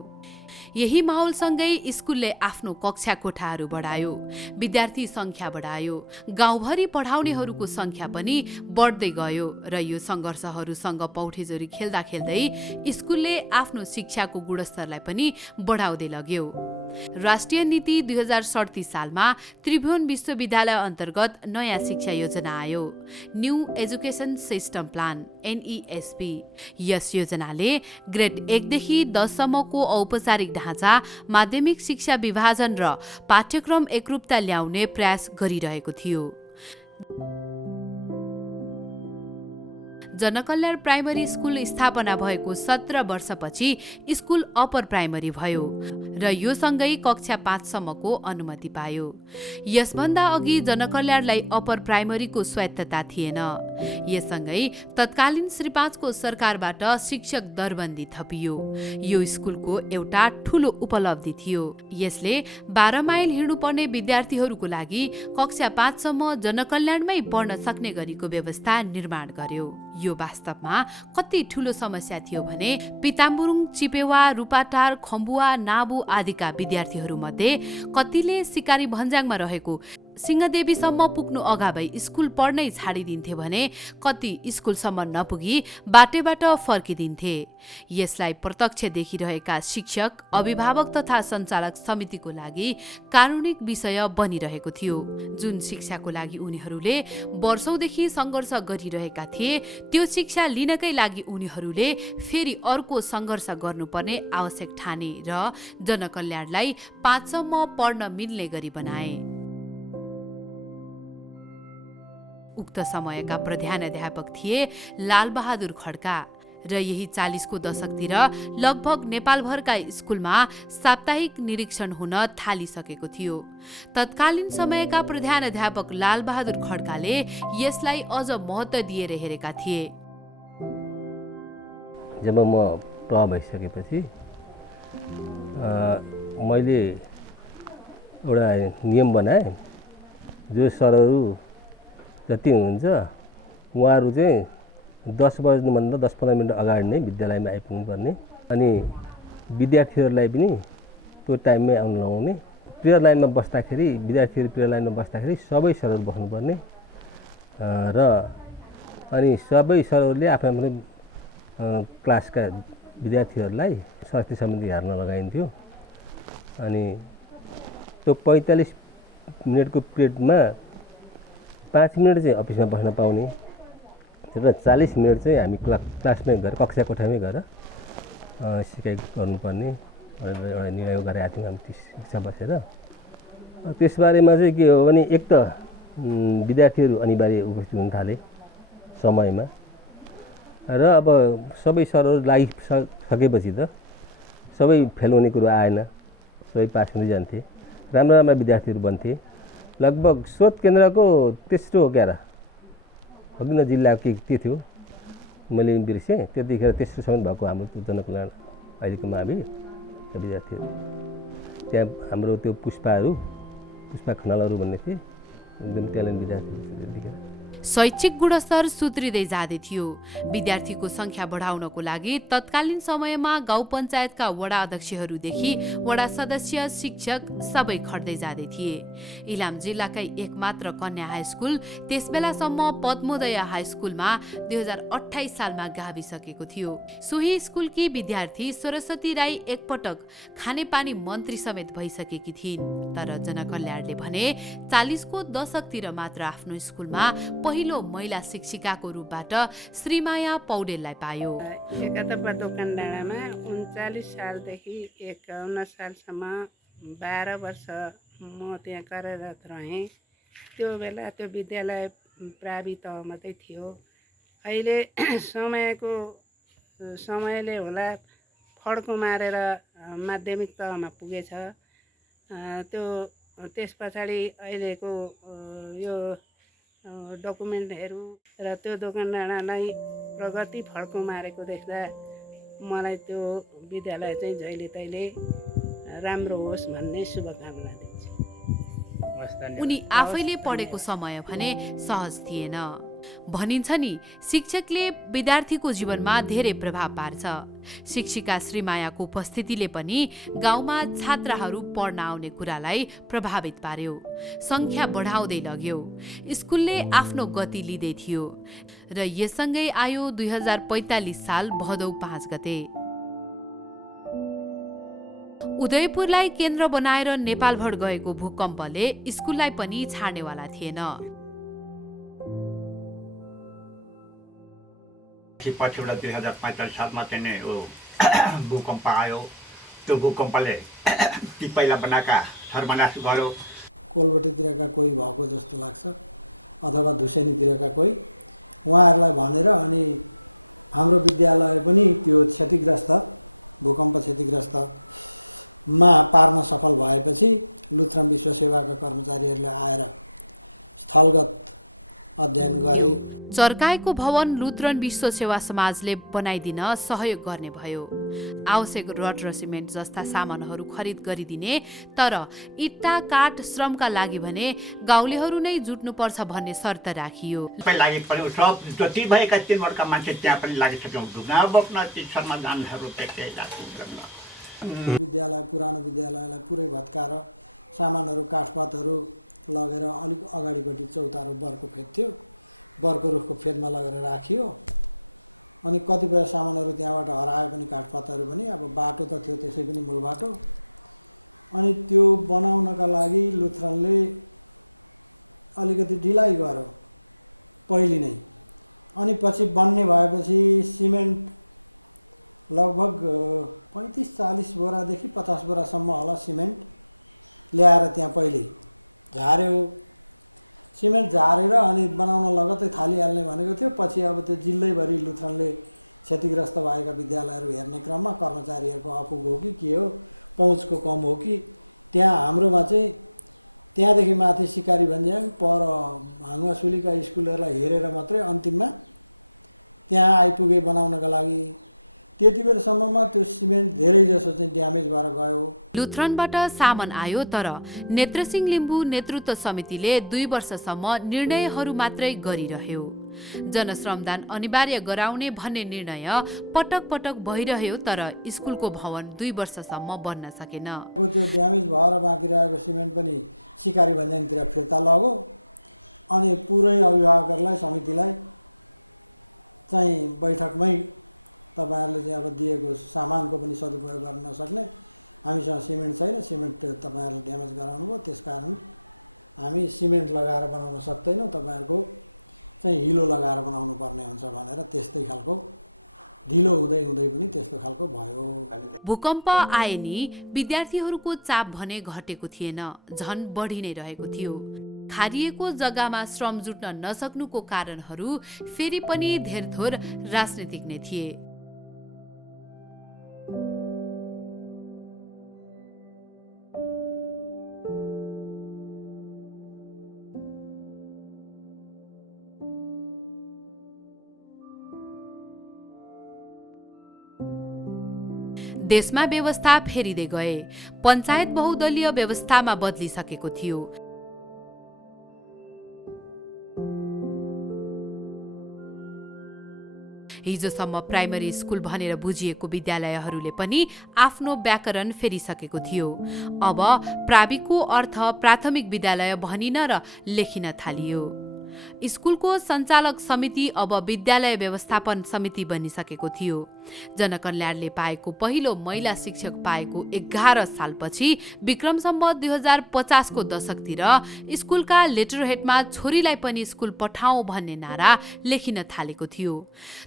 यही माहौलसँगै स्कुलले आफ्नो कक्षा कोठाहरू बढायो, विद्यार्थी संख्या बढायो, गाउँभरि पढाउनेहरूको संख्या पनि बढ्दै गयो र यो सङ्घर्षहरूसँग पौठेजोरी खेल्दा खेल्दै स्कुलले आफ्नो शिक्षाको गुणस्तरलाई पनि बढाउँदै लग्यो। राष्ट्रिय नीति 2037 सालमा त्रिभुवन विश्वविद्यालय अन्तर्गत नयाँ शिक्षा योजना आयो, new education system plan NESP। यस योजनाले ग्रेड 1 देखि 10 सम्मको औपचारिक ढाँचा, माध्यमिक शिक्षा विभाजन र पाठ्यक्रम एकरूपता ल्याउने प्रयास गरिरहेको थियो। जनकल्याण प्राइमरी स्कुल स्थापना भएको 17 वर्षपछि स्कुल अप्पर प्राइमरी भयो र यो सँगै कक्षा 5 सम्मको अनुमति पायो। यसभन्दा अघि जनकल्याणलाई अप्पर प्राइमरीको स्वायत्तता थिएन। यससँगै तत्कालीन श्री 5 को सरकारबाट शिक्षक दरबन्दी थपियो। यो स्कुलको एउटा ठूलो उपलब्धि थियो। यसले 12 माइल हिँड्नुपर्ने विद्यार्थीहरूको लागि कक्षा 5 सम्म जनकल्याणमै पढ्न सक्ने गरीको व्यवस्था निर्माण गर्यो। यो वास्तवमा कति ठूलो समस्या थियो भने पिताम्बुरुङ, चिपेवा, रूपाटार, खम्बुवा, नाबु आदिका विद्यार्थीहरूमध्ये कतिले सिकारी भन्ज्याङमा रहेको सिंहदेवीसम्म पुग्नु अगावै स्कुल पढ्नै छाडिदिन्थे भने कति स्कुलसम्म नपुगी बाटेबाट फर्किदिन्थे। यसलाई प्रत्यक्ष देखिरहेका शिक्षक, अभिभावक तथा सञ्चालक समितिको लागि कारुणिक विषय बनिरहेको थियो। जुन शिक्षाको लागि उनीहरूले वर्षौंदेखि सङ्घर्ष गरिरहेका थिए, त्यो शिक्षा लिनकै लागि उनीहरूले फेरि अर्को सङ्घर्ष गर्नुपर्ने आवश्यक ठाने र जनकल्याणलाई 5 सम्म पढ्न मिल्ने गरी बनाए। उक्त समयका प्रधानाध्यापक थिए लालबहादुर खड्का र यही 40 को दशकतिर लगभग नेपालभरका स्कुलमा साप्ताहिक निरीक्षण हुन थालिसकेको थियो। तत्कालीन समयका प्रधानाध्यापक लालबहादुर खड्काले यसलाई अझ महत्त्व दिएर हेरेका थिए। जब म प्रभाव भइसकेपछि मैले एउटा नियम बनाएँ, जो सरहरू जति हुनुहुन्छ उहाँहरू चाहिँ 10 बज्नुभन्दा 10-15 मिनट अगाडि नै विद्यालयमा आइपुग्नु पर्ने, अनि विद्यार्थीहरूलाई पनि त्यो टाइममै आउनु लगाउने। प्रेयर लाइनमा बस्दाखेरि विद्यार्थीहरू प्रेयर लाइनमा बस्दाखेरि सबै सरहरू बस्नुपर्ने र अनि सबै सरहरूले आफ्नो क्लासका विद्यार्थीहरूलाई स्वास्थ्य सम्बन्धी हेर्न लगाइन्थ्यो। अनि त्यो 45 मिनटको पिरियडमा 5 मिनट चाहिँ अफिसमा बस्न पाउने र 40 मिनट चाहिँ हामी क्लासमै गएर कक्षा कोठामै गएर सिकाइ गर्नुपर्ने एउटा निर्णय गरेका थियौँ हामी 30 कक्षा बसेर। त्यसबारेमा चाहिँ के हो भने एक त विद्यार्थीहरू अनिवार्य उपस्थित हुन थाले समयमा, र अब सबै सरहरू लागिसकेपछि त सबै फेल हुने कुरो आएन, सबै पास हुँदै जान्थे, राम्रा राम्रा विद्यार्थीहरू बन्थे। लगभग स्रोत केन्द्रको तेस्रो क्यार अघिल्लो जिल्लाको के थियो मैले बिर्सेँ, त्यतिखेर तेस्रो समेत भएको हाम्रो जनकल्याण अहिलेको मावि विद्यार्थीहरू, त्यहाँ हाम्रो त्यो पुष्पा खनालहरू भन्ने थिए, एकदम ट्यालेन्ट विद्यार्थीहरू त्यतिखेर। शैक्षिक गुणस्तर सुध्रिँदै जाँदै थियो। विद्यार्थीको संख्या बढाउनको लागि तत्कालीन समयमा गाउँ पञ्चायतका वडा अध्यक्षहरूदेखि वडा सदस्य, शिक्षक सबै खट्दै जाँदै थिए। इलाम जिल्लाकै एकमात्र कन्या हाई स्कुल त्यसबेलासम्म पद्मोदय हाई स्कुलमा 2028 सालमा गाभिसकेको थियो। सोही स्कुलकी विद्यार्थी सरस्वती राई एकपटक खानेपानी मन्त्री समेत भइसकेकी थिइन्। तर जनकल्याणले भने 40 को दशकतिर मात्र आफ्नो स्कुलमा पहिलो महिला शिक्षिकाको रूपबाट श्रीमाया पौडेललाई पायो। एकातर्फ दोकान डाँडामा 39 सालदेखि 51 सालसम्म 12 वर्ष म त्यहाँ कार्यरत रहेँ। त्यो बेला त्यो विद्यालय प्रावि तह मात्रै थियो। अहिले समयले होला फड्को मारेर माध्यमिक तहमा पुगेछ। त्यस पछाडि अहिलेको यो डकुमेन्टहरू र त्यो दोकान डाँडालाई प्रगति फड्को मारेको देख्दा मलाई त्यो विद्यालय चाहिँ जहिले तहिले राम्रो होस् भन्ने शुभकामना दिन्छु। उनी आफैले पढेको समय भने सहज थिएन। भनिन्छ नि, शिक्षकले विद्यार्थीको जीवनमा धेरै प्रभाव पार्छ। शिक्षिका श्रीमायाको उपस्थितिले पनि गाउँमा छात्राहरू पढ्न आउने कुरालाई प्रभावित पार्यो, संख्या बढाउँदै लग्यो। स्कुलले आफ्नो गति लिँदै थियो र यससँगै आयो 2045 साल भदौ 5 गते। उदयपुरलाई केन्द्र बनाएर नेपालभर गएको भूकम्पले स्कुललाई पनि छाड्नेवाला थिएन। पछिल्लो 2045 सालमा चाहिँ नि भूकम्प आयो। त्यो भूकम्पले ती पहिला बनाएका सर्वनाश गर्यो। कोलबटीतिरका कोही भएको जस्तो लाग्छ, अथवा धुसेनीतिरका कोही उहाँहरूलाई भनेर अनि हाम्रो विद्यालय पनि त्यो क्षतिग्रस्त भूकम्प क्षतिग्रस्तमा पार्न सफल भएपछि लुथरन विश्व सेवाका कर्मचारीहरूले आएर स्थलगत अध्ययन यो चर्काएको भवन लुथरन विश्व सेवा समाजले बनाइदिन सहयोग गर्ने भयो। आवश्यक रड र सिमेन्ट जस्ता सामानहरू खरिद गरिदिने, तर इट्टा काठ श्रमका लागि भने गाउँलेहरू नै जुट्नुपर्छ भन्ने शर्त राखियो। लागि पर्यो सब जति भएका 3 वर्गका मान्छे त्यहाँ पनि लागिसक्यौँ। ढुङ्गा बोक्न ती शर्मा जानहरू त्यस्तै लाग्छ। पुरानो विद्यालयलाई पुरै भत्काएर सामानहरू काठपातहरू लगेर अलिक अगाडिपट्टि चौतारो बर्को फेक्थ्यो। बर्को रुखको फेदमा लगेर राखियो। अनि कतिपय सामानहरू त्यहाँबाट हरायो पनि, काठपातहरू पनि। अब बाटो त थियो त्यसै पनि मूल बाटो। अनि त्यो बनाउनका लागि लुथरनले अलिकति ढिलाइ गर्यो पहिले नै। अनि पछि बन्ने भएपछि सिमेन्ट लगभग 35-40 बोरादेखि 50 बोरासम्म होला सिमेन्ट ल्याएर त्यहाँ पहिले झार्यो। सिमेन्ट झारेर अनि बनाउन लगत थालिहाल्ने भनेको थियो। पछि अब त्यो जिल्लैभरि लुथरनले क्षतिग्रस्त भएका विद्यालयहरू हेर्ने क्रममा कर्मचारीहरूको अपुग हो कि के हो, पहुँचको कम हो कि, त्यहाँ हाम्रोमा चाहिँ त्यहाँदेखि माथि सिकारी भन्ने पर मसुलीका स्कुलहरूलाई हेरेर मात्रै अन्तिममा त्यहाँ आइपुगे बनाउनका लागि। त्यति बेलासम्ममा त्यो सिमेन्ट धेरै जस्तो चाहिँ ड्यामेज भएर गयो। लुथरनबाट सामान आयो, तर नेत्रसिंह लिम्बू नेतृत्व समितिले 2 वर्षसम्म निर्णयहरू मात्रै गरिरह्यो। जनश्रमदान अनिवार्य गराउने भन्ने निर्णय पटक पटक भइरह्यो, तर स्कुलको भवन 2 वर्षसम्म बन्न सकेन। सिकारी भन्नेतिर फिर्ता लग्यो। अनि पुरै अभिभावकहरूलाई समितिलाई चाहिँ बैठकमै तपाईँहरूले अब दिएको सामानको पनि सदुपयोग गर्न नसक्ने, हामीसँग सिमेन्ट छैन, सिमेन्ट तपाईँहरूले ड्यामेज गराउनुभयो, त्यस कारण हामी सिमेन्ट लगाएर बनाउन सक्दैनौँ, तपाईँहरूको चाहिँ हिलो लगाएर बनाउनु पर्ने हुन्छ भनेर त्यस्तै खालको ढिलो हुँदै हुँदै पनि त्यस्तो खालको भयो। भूकम्प आए नि विद्यार्थीहरूको चाप भने घटेको थिएन, झन बढी नै रहेको थियो। खारिएको जग्गामा श्रम जुट्न नसक्नुको कारणहरू फेरि पनि धेरथोर राजनीतिक नै थिए। देशमा व्यवस्था फेरिँदै गए। पञ्चायत बहुदलीय व्यवस्थामा बदलिसकेको थियो। हिजोसम्म प्राइमरी स्कुल भनेर बुझिएको विद्यालयहरूले पनि आफ्नो व्याकरण फेरिसकेको थियो। अब प्राविको अर्थ प्राथमिक विद्यालय भनिन र लेखिन थालियो। स्कुलको सञ्चालक समिति अब विद्यालय व्यवस्थापन समिति बनिसकेको थियो। जनकल्याणले पाएको पहिलो महिला शिक्षक पाएको 11 सालपछि विक्रम सम्वत 2050 को दशकतिर स्कुलका लेटरहेडमा छोरीलाई पनि स्कुल पठाऊ भन्ने नारा लेखिन थालेको थियो।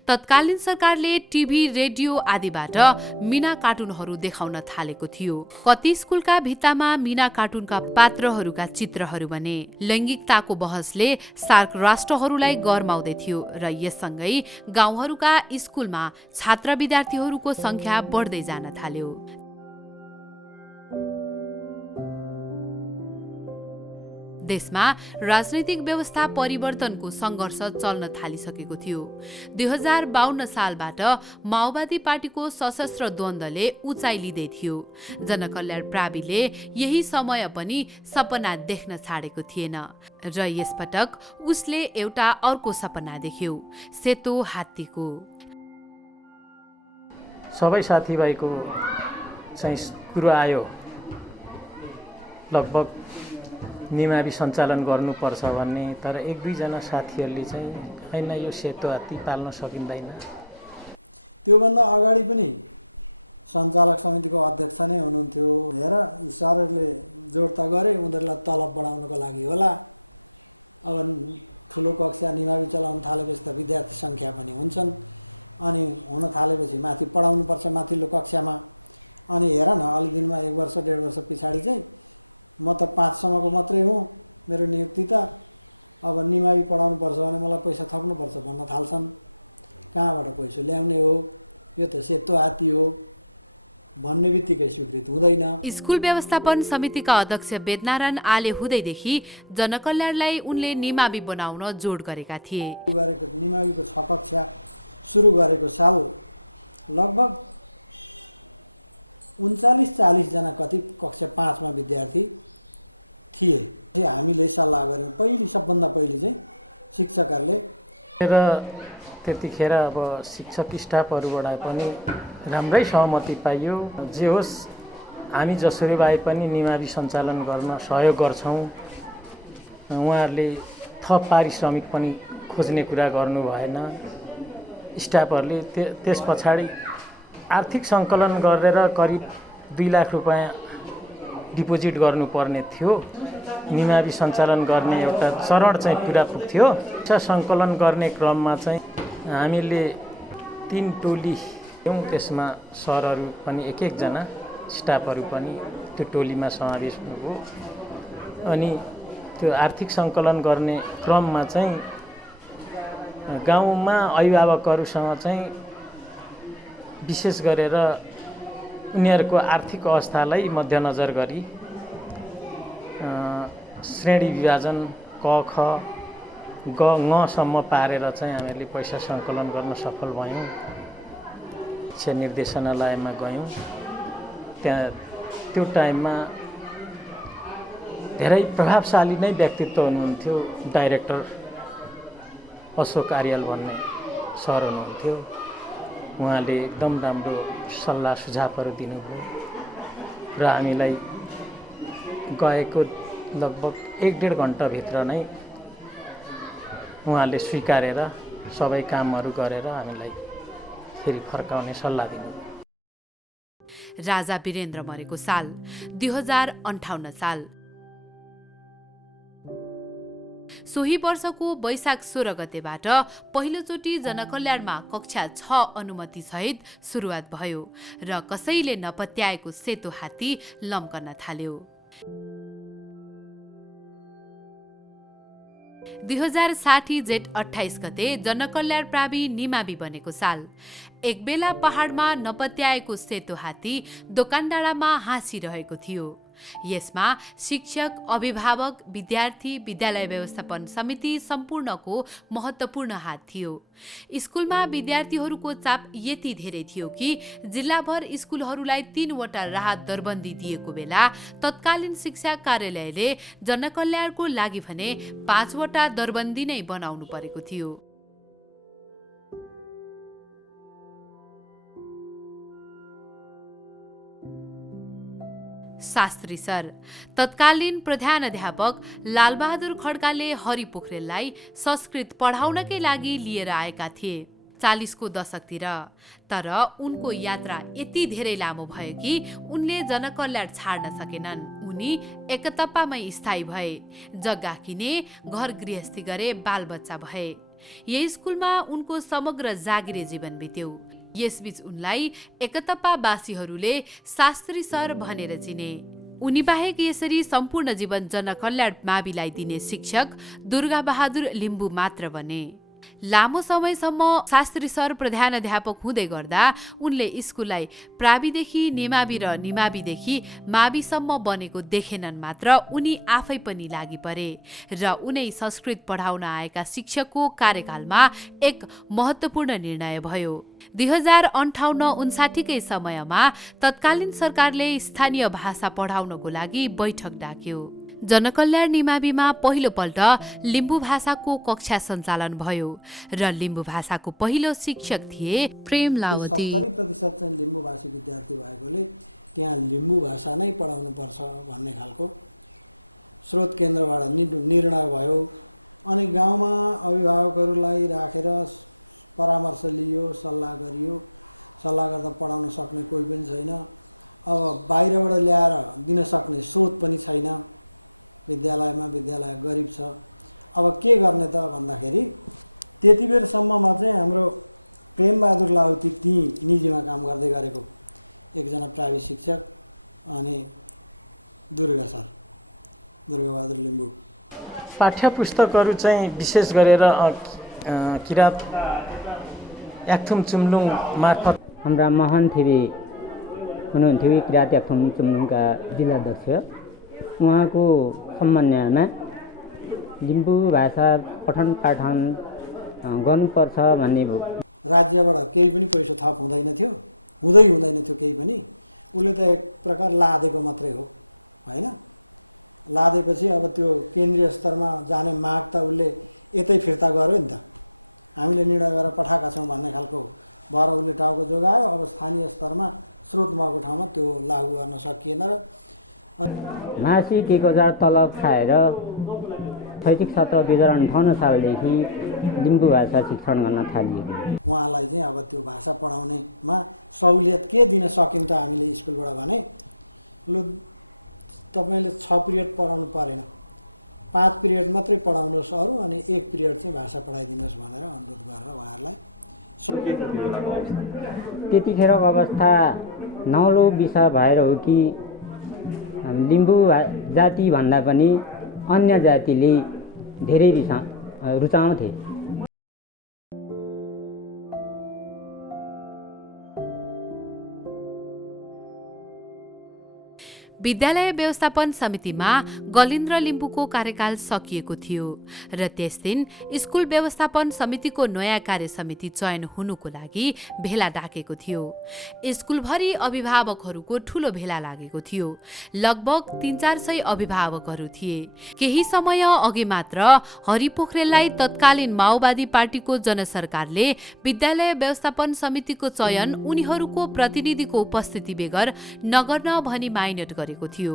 तत्कालीन सरकारले टिभी, रेडियो आदिबाट मीना कार्टुनहरू देखाउन थालेको थियो। कति स्कुलका भित्तामा मीना कार्टुनका पात्रहरूका चित्रहरू बने। लैङ्गिकताको बहसले सार्क राष्ट्रहरूलाई गरमाउँदै थियो र यससँगै गाउँहरूका स्कुलमा छात्र विद्यार्थीहरूको संख्या बढ्दै जान थाल्यो। देशमा राजनैतिक व्यवस्था परिवर्तनको सङ्घर्ष चल्न थालिसकेको थियो। 2052 सालबाट माओवादी पार्टीको सशस्त्र द्वन्द्वले उचाइ लिँदै थियो। जनकल्याण प्राविले यही समय पनि सपना देख्न छाडेको थिएन र यसपटक उसले एउटा अर्को सपना देख्यो, सेतो हात्तीको। सबै साथीभाइको चाहिँ कुरो आयो, लगभग निमावि सञ्चालन गर्नुपर्छ भन्ने। तर 1-2 जना साथीहरूले चाहिँ हैन, यो सेतो हात्ती पाल्न सकिँदैन। त्योभन्दा अगाडि पनि सञ्चालक समितिको अध्यक्ष नै हुनुहुन्थ्यो। हेर सरहरूले जोड्ता गरे, उनीहरूलाई तलब बढाउनको लागि होला। अब ठुलो कक्षा निमावि चलाउन थालेपछि त विद्यार्थी सङ्ख्या पनि हुन्छन्। अनि हुन थालेपछि माथि पढाउनुपर्छ माथिल्लो कक्षामा। अनि हेर न, अलिक दिनमा 1 वर्ष 1.5 वर्ष पछाडि चाहिँ म त 5 सम्मको मात्रै हो मेरो नियुक्ति त, अब निमावी पढाउनु पर्छ भने मलाई पैसा खप्नुपर्छ भन्न थाल्छन्। कहाँबाट पैसा ल्याउने हो, यो त सेतो हात्ती हो भन्ने बित्तिकै स्वीकृत हुँदैन। स्कुल व्यवस्थापन समितिका अध्यक्ष वेदनारायण आले हुँदैदेखि जनकल्याणलाई उनले निमावी बनाउन जोड गरेका थिए। निमावीको 6 कक्षा सुरु गरेको साल लगभग 39-40 जना कति कक्षा 5 मा विद्यार्थी थिए। हामीले सल्लाह गऱ्यौँ सबभन्दा पहिले चाहिँ शिक्षकहरूले र त्यतिखेर अब शिक्षक स्टाफहरूबाट पनि राम्रै सहमति पाइयो। जे होस् हामी जसरी भए पनि निमावी सञ्चालन गर्न सहयोग गर्छौँ। उहाँहरूले थप पारिश्रमिक पनि खोज्ने कुरा गर्नु भएन। स्टाफहरूले त्यस पछाडि आर्थिक सङ्कलन गरेर करिब 2 लाख रुपैयाँ डिपोजिट गर्नुपर्ने थियो। निमावी सञ्चालन गर्ने एउटा चरण चाहिँ पुरा पुग्थ्यो। शिक्षा सङ्कलन गर्ने क्रममा चाहिँ हामीले 3 टोली थियौँ। त्यसमा सरहरू पनि एक जना, स्टाफहरू पनि त्यो टोलीमा समावेश हुनुभयो। अनि त्यो आर्थिक सङ्कलन गर्ने क्रममा चाहिँ गाउँमा अभिभावकहरूसँग चाहिँ विशेष गरेर उनीहरूको आर्थिक अवस्थालाई मध्यनजर गरी श्रेणी विभाजन क ख ग ङसम्म पारेर चाहिँ हामीले पैसा सङ्कलन गर्न सफल भयौँ। शिक्षा निर्देशनालयमा गयौँ। त्यहाँ त्यो टाइममा धेरै प्रभावशाली नै व्यक्तित्व हुनुहुन्थ्यो। डाइरेक्टर अशोक आर्याल भन्ने सर हुनुहुन्थ्यो। उहाँले एकदम राम्रो सल्लाह सुझावहरू दिनुभयो र हामीलाई गएको लगभग 1-1.5 घन्टाभित्र नै उहाँले स्वीकारेर सबै कामहरू गरेर हामीलाई फेरि फर्काउने सल्लाह दिनुभयो। राजा वीरेन्द्र मरेको साल 2058 साल। सोही वर्षको वैशाख 16 गतेबाट पहिलोचोटि जनकल्याणमा कक्षा 6 अनुमति सहित सुरुवात भयो र कसैले नपत्याएको सेतो हात्ती लम्कन थाल्यो। 2060 जेठ 28 गते जनकल्याण प्रावि निमावी बनेको साल। एकबेला पहाडमा नपत्याएको सेतो हात्ती दोकानडाँडामा हाँसिरहेको थियो। यसमा शिक्षक, अभिभावक, विद्यार्थी, विद्यालय व्यवस्थापन समिति सम्पूर्णको महत्त्वपूर्ण हात थियो। स्कुलमा विद्यार्थीहरूको चाप यति धेरै थियो कि जिल्लाभर स्कुलहरूलाई 3 वटा राहत दरबन्दी दिएको बेला तत्कालीन शिक्षा कार्यालयले जनकल्याणको लागि भने 5 वटा दरबन्दी नै बनाउनु परेको थियो। शास्त्री सर। तत्कालीन प्रधानाध्यापक लालबहादुर खड्काले हरि पोखरेललाई संस्कृत पढाउनकै लागि लिएर आएका थिए 40 को दशकतिर। तर उनको यात्रा यति धेरै लामो भयो कि उनले जनकल्याण छाड्न सकेनन्। उनी एकतप्पामै स्थायी भए, जग्गा किने, घर गृहस्थी गरे, बालबच्चा भए। यही स्कुलमा उनको समग्र जागिरे जीवन बित्यो। यसबीच उनलाई एकतप्पावासीहरूले शास्त्री सर भनेर चिने। उनी बाहेक यसरी सम्पूर्ण जीवन जनकल्याण माविलाई दिने शिक्षक दुर्गाबहादुर लिम्बू मात्र बने। लामो समयसम्म शास्त्री सर प्रधानाध्यापक हुँदै गर्दा उनले स्कुललाई प्राविदेखि निमावी र निमावीदेखि माविसम्म बनेको देखेनन् मात्र उनी आफै पनि लागि परे र उनै संस्कृत पढाउन आएका शिक्षकको कार्यकालमा एक महत्त्वपूर्ण निर्णय भयो। 2058-59 कै समयमा तत्कालीन सरकारले स्थानीय भाषा पढाउनको लागि बैठक डाक्यो। जनकल्याण निमावीमा पहिलोपल्ट लिम्बू भाषाको कक्षा सञ्चालन भयो र लिम्बू भाषाको पहिलो शिक्षक थिए प्रेम लावती। यहाँ लिम्बू भाषा नै पढाउनु पर्छ भन्ने खालको स्रोत केन्द्रबाट निर्णय भयो। अनि गाउँमा अभिभावकहरूलाई राखेर परामर्श दियो, सल्लाह गरियो। सल्लाह गरेर पढाउन सक्ने कोही पनि छैन। अब बाहिरबाट ल्याएर दिन सक्ने स्रोत पनि छैन। विद्यालय गरिब छ। अब के गर्ने त भन्दाखेरि त्यति बेरसम्म मात्रै हाम्रो प्रेमबहादुर लावती निजीमा काम गर्दै गरेको एकजना प्रावि शिक्षक अनि दुर्गाबहादुर लिम्बू पाठ्यपुस्तकहरू चाहिँ विशेष गरेर किराँत याकथुम चुम्लुङ मार्फत हाम्रा महन थिबी हुनुहुन्थ्यो किराँत याकथुम चुम्लुङका जिल्लाध्यक्ष, उहाँको समन्वयमा लिम्बू भाषा पठन पाठन गर्नुपर्छ भन्ने भयो। राज्यबाट केही पनि पैसा थप हुँदैन थियो, हुँदैन थियो केही पनि। उसले त एक प्रकार लादेको मात्रै हो होइन। लादेपछि अब त्यो केन्द्रीय स्तरमा जाने माग त उसले यतै फिर्ता गर्यो नि त। हामीले निर्णय गरेर पठाएका छौँ भन्ने खालको भएर उसले टाउको जोगायो। अब स्थानीय स्तरमा स्रोत भएको ठाउँमा त्यो लागू गर्न सकिएन र मासिक 1000 तलब खाएर शैक्षिक सत्र 2058 सालदेखि लिम्बू भाषा शिक्षण गर्न थालिएको। उहाँलाई चाहिँ अब त्यो भाषा पढाउनेमा सहुलियत के दिन सक्यौँ त हामीले स्कुलबाट भने, यो तपाईँले 6 पिरियड पढाउनु परेन, 5 पिरियड मात्रै पढाउनुहोस् अरू, अनि 1 पिरियड चाहिँ भाषा पढाइदिनुहोस् भनेर अनुरोध गरेर उहाँहरूलाई। त्यतिखेरको अवस्था नौलो विषय भएर हो कि लिम्बू जाति भन्दा पनि अन्य जातिले धेरै रुचाउँथे। विद्यालय व्यवस्थापन समितिमा गलिन्द्र लिम्बूको कार्यकाल सकिएको थियो र त्यस दिन स्कुल व्यवस्थापन समितिको नयाँ कार्य समिति चयन हुनुको लागि भेला डाकेको थियो। स्कुलभरि अभिभावकहरूको ठूलो भेला लागेको थियो। लगभग 300-400 अभिभावकहरू थिए। केही समय अघि मात्र हरि पोखरेललाई तत्कालीन माओवादी पार्टीको जनसरकारले विद्यालय व्यवस्थापन समितिको चयन उनीहरूको प्रतिनिधिको उपस्थिति बेगर नगर्न भनी माइनट गरेको थियो।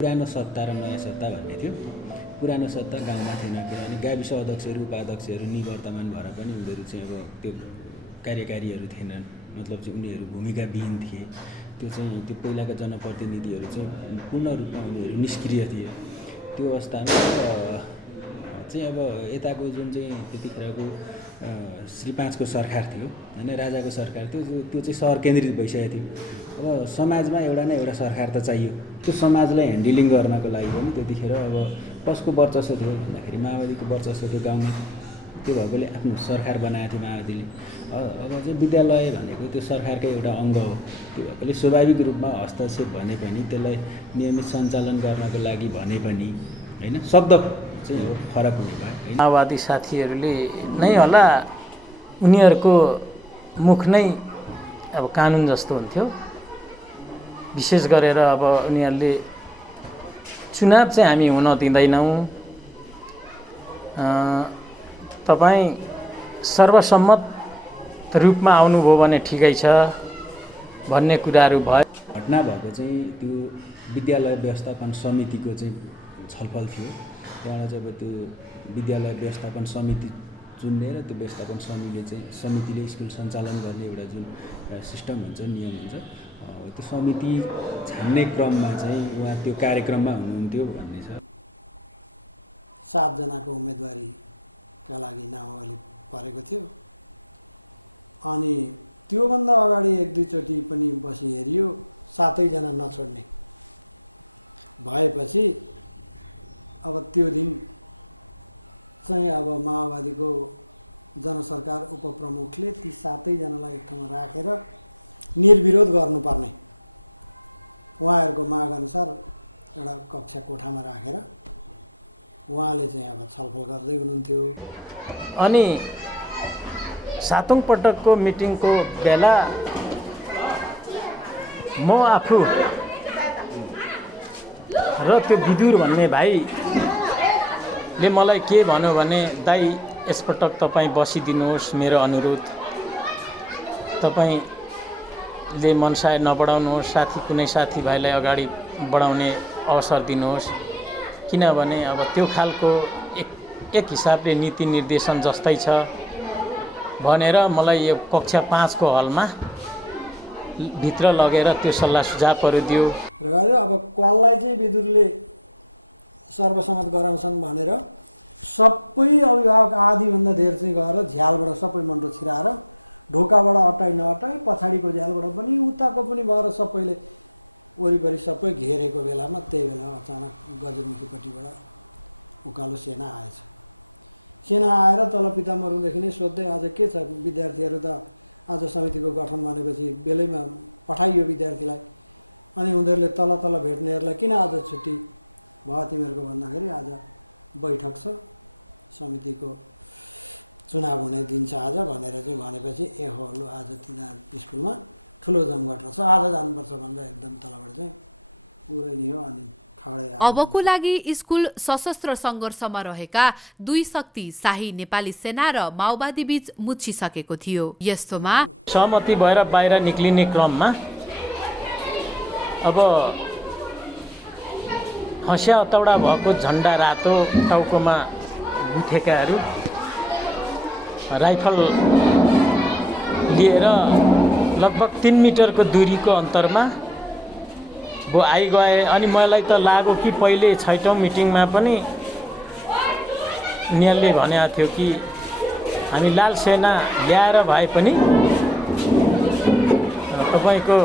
पुरानो सत्ता र नयाँ सत्ता भन्ने थियो। पुरानो सत्ता गाउँमा थिएन, किनभने गाविस अध्यक्षहरू उपाध्यक्षहरू निवर्तमान भएर पनि उनीहरू चाहिँ अब त्यो कार्यकारीहरू थिएनन्, मतलब चाहिँ उनीहरू भूमिकाविहीन थिए। त्यो चाहिँ त्यो पहिलाका जनप्रतिनिधिहरू चाहिँ पूर्ण रूपमा उनीहरू निष्क्रिय थिए। त्यो अवस्थामा चाहिँ अब यताको जुन चाहिँ त्यतिखेरको श्री 5 को सरकार थियो होइन, राजाको सरकार थियो, त्यो चाहिँ सहर केन्द्रित भइसकेको थियो। अब समाजमा एउटा न एउटा सरकार त चाहियो। त्यो समाजलाई ह्यान्डलिङ गर्नको लागि पनि त्यतिखेर अब कसको वर्चस्व थियो भन्दाखेरि माओवादीको वर्चस्व थियो गाउँमा। त्यो भएकोले आफ्नो सरकार बनाएको थियो माओवादीले। अब चाहिँ विद्यालय भनेको त्यो सरकारकै एउटा अङ्ग हो। त्यो भएकोले स्वाभाविक रूपमा हस्तक्षेप भने पनि त्यसलाई नियमित सञ्चालन गर्नको लागि भने पनि होइन शब्द चाहिँ हो फरक हुने भयो। माओवादी साथीहरूले नै होला, उनीहरूको मुख नै अब कानुन जस्तो हुन्थ्यो। विशेष गरेर अब उनीहरूले चुनाव चाहिँ हामी हुन दिँदैनौँ, तपाईँ सर्वसम्मत रूपमा आउनुभयो भने ठिकै छ भन्ने कुराहरू भयो। घटना भएको चाहिँ त्यो विद्यालय व्यवस्थापन समितिको चाहिँ छलफल थियो। त्यहाँबाट चाहिँ अब त्यो विद्यालय व्यवस्थापन समिति चुन्ने र त्यो व्यवस्थापन समितिले स्कुल सञ्चालन गर्ने एउटा जुन सिस्टम हुन्छ, नियम हुन्छ, त्यो समिति छान्ने क्रममा चाहिँ उहाँ त्यो कार्यक्रममा हुनुहुन्थ्यो भन्ने छ। 7 जनाको उम्मेदवारीका लागि नामावली परेको थियो। अनि त्योभन्दा अगाडि 1-2 चोटि पनि बस्ने हेरियो, 7 जना नचल्ने भएपछि अब त्यो दिन चाहिँ अब माओवादीको जनसरकार उपप्रमुखले ती 7 जनालाई राखेर निर्विरोध गर्नुपर्ने उहाँहरूको माग अनुसार एउटा कक्षा कोठामा राखेर उहाँले चाहिँ अब छलफल गर्दै हुनुहुन्थ्यो। अनि 7औं पटकको मिटिङको बेला म आफू र त्यो विदुर भन्ने भाइले मलाई के भन्यो भने, दाइ यसपटक तपाईँ बसिदिनुहोस्, मेरो अनुरोध, तपाईँले मनसाय नबढाउनुहोस्, कुनै साथीभाइलाई अगाडि बढाउने अवसर दिनुहोस्, किनभने अब त्यो खालको एक हिसाबले नीति निर्देशन जस्तै छ भनेर मलाई यो कक्षा 5 को हलमा भित्र लगेर त्यो सल्लाह सुझावहरू दियो। कसलाई चाहिँ विदुरले सर्वसम्मत गराउँछन् भनेर सबै अभिभावक आधीभन्दा धेर चाहिँ गएर झ्यालबाट सबै मन्त्र छिराएर ढोकाबाट हटाइ नहटाइ पछाडिको झ्यालबाट पनि उताको पनि गएर सबैले वरिपरि सबै घेरेको बेलामा त्यही बेलामा अचानक गजलमुखीपट्टिबाट उकालो सेना आएछ। सेना आएर तल पिताम्बरदेखि नै सोध्दै आज के छ विद्यार्थीहरू त आज समितिको गठन भनेपछि बेलैमा पठाइयो विद्यार्थीलाई। अनि उनीहरूले तल तल भेट्नेहरूलाई किन आज छुट्टी भयो तिनीहरूको भन्दाखेरि आज बैठक छ समितिको चुनाव हुने दिन छ आज भनेर चाहिँ भनेपछि ए हो आज त्यो स्कुलमा ठुलो जमघट छ आज जानुपर्छ भन्दा एकदम तलबाट चाहिँ उडाइदियो। अनि अबको लागि स्कुल सशस्त्र सङ्घर्षमा रहेका दुई शक्ति शाही नेपाली सेना र माओवादी बीच मुछिसकेको थियो। यस्तोमा सहमति भएर बाहिर निक्लिने क्रममा अब हँस्या अतौडा भएको झन्डा रातो टाउकोमा गुथेकाहरू राइफल लिएर लगभग 3 मिटरको दूरीको अन्तरमा वो आइगए। अनि मलाई त लाग्यो कि पहिले 6औं मिटिङमा पनि उनीहरूले भनेको थियो कि हामी लाल सेना ल्याएर भए पनि तपाईँको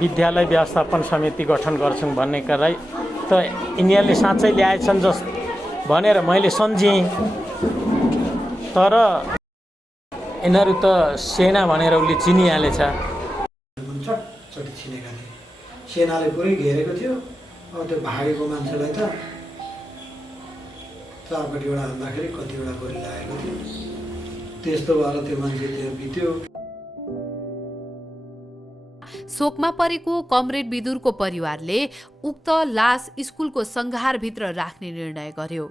विद्यालय व्यवस्थापन समिति गठन गर्छौँ भन्ने कुरा त यिनीहरूले साँच्चै ल्याएछन् जस भनेर मैले सम्झेँ। तर यिनीहरू त सेना भनेर उसले चिनिहालेछ। चटचटी छिनेका थिए, सेनाले पुरै घेरेको थियो। अब त्यो भागेको मान्छेलाई त चारपट्टिबाट हान्दाखेरि कतिवटा गोली लागेको थियो। त्यस्तो भएर त्यो मान्छे त्यो बित्यो। शोकमा परेको कमरेड विदुरको परिवारले उक्त लास स्कुलको सङ्घारभित्र राख्ने निर्णय गर्यो।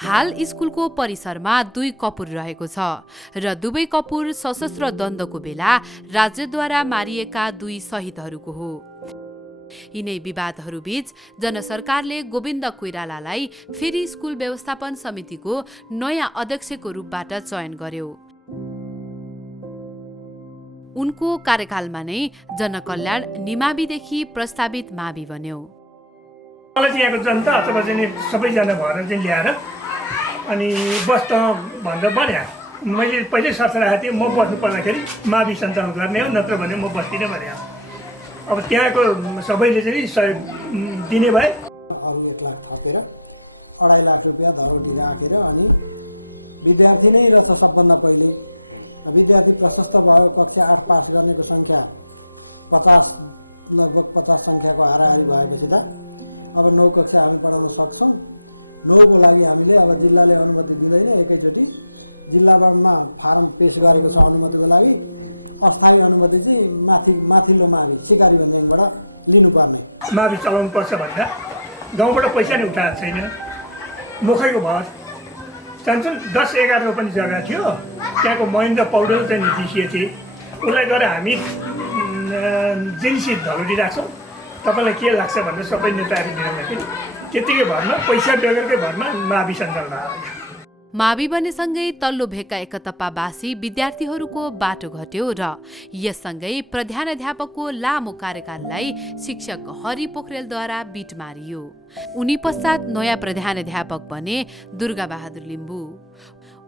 हाल स्कुलको परिसरमा 2 कपुर रहेको छ र दुवै कपुर सशस्त्र द्वन्द्वको बेला राज्यद्वारा मारिएका 2 शहीदहरूको हो। यिनै विवादहरूबीच जनसरकारले गोविन्द कोइरालालाई फेरि स्कुल व्यवस्थापन समितिको नयाँ अध्यक्षको रूपबाट चयन गर्यो। उनको कार्यकालमा नै जनकल्याण निमाविदेखि प्रस्तावित मावि बन्यो। मलाई चाहिँ यहाँको जनता अथवा चाहिँ सबैजना भएर चाहिँ ल्याएर अनि बस्न भनेर भन्यो। मैले पहिल्यै सर्च राखेको थिएँ म बस्नु पर्दाखेरि मावि सञ्चालन गर्ने हो, नत्र भने म बस्दिनँ भने। अब त्यहाँको सबैले चाहिँ सहयोग दिने भए। अरू 1 लाख थपेर 2.5 लाख रुपियाँ धरोटी राखेर अनि विद्यार्थी नै रहेछ सबभन्दा पहिले। विद्यार्थी प्रशस्त भयो। कक्षा 8 पास गर्नेको सङ्ख्या 50 लगभग 50 सङ्ख्याको हाराहारी भएपछि त अब 9 कक्षा हामी पढाउन सक्छौँ। 9 को लागि हामीले अब जिल्लाले अनुमति दिँदैन। एकैचोटि जिल्लामा फारम पेस गरेको छ अनुमतिको लागि। अस्थायी अनुमति चाहिँ माथिल्लो मावि सिकाली भन्नेबाट लिनुपर्ने। मावि चलाउनु पर्छ भन्दा गाउँबाट पैसा नै उठाएको छैन। मुखैको भयो चाहन्छन् 10-11 पनि जग्गा थियो। त्यहाँको महेन्द्र पौडेल चाहिँ जिसिए थिए। उसलाई गएर हामी जिन्सी धरोटी राख्छौँ, तपाईँलाई के लाग्छ भनेर सबै नेताहरू दिँदाखेरि त्यतिकै भरमा पैसा बेगरकै भरमा मावि सञ्चालन आयो। मावि बनेसँगै तल्लो भेगका एकतप्पावासी विद्यार्थीहरूको बाटो घट्यो र यससँगै प्रधानाध्यापकको लामो कार्यकाललाई शिक्षक हरि पोखरेलद्वारा बिट मारियो। उनी पश्चात नयाँ प्रधानाध्यापक बने दुर्गाबहादुर लिम्बू।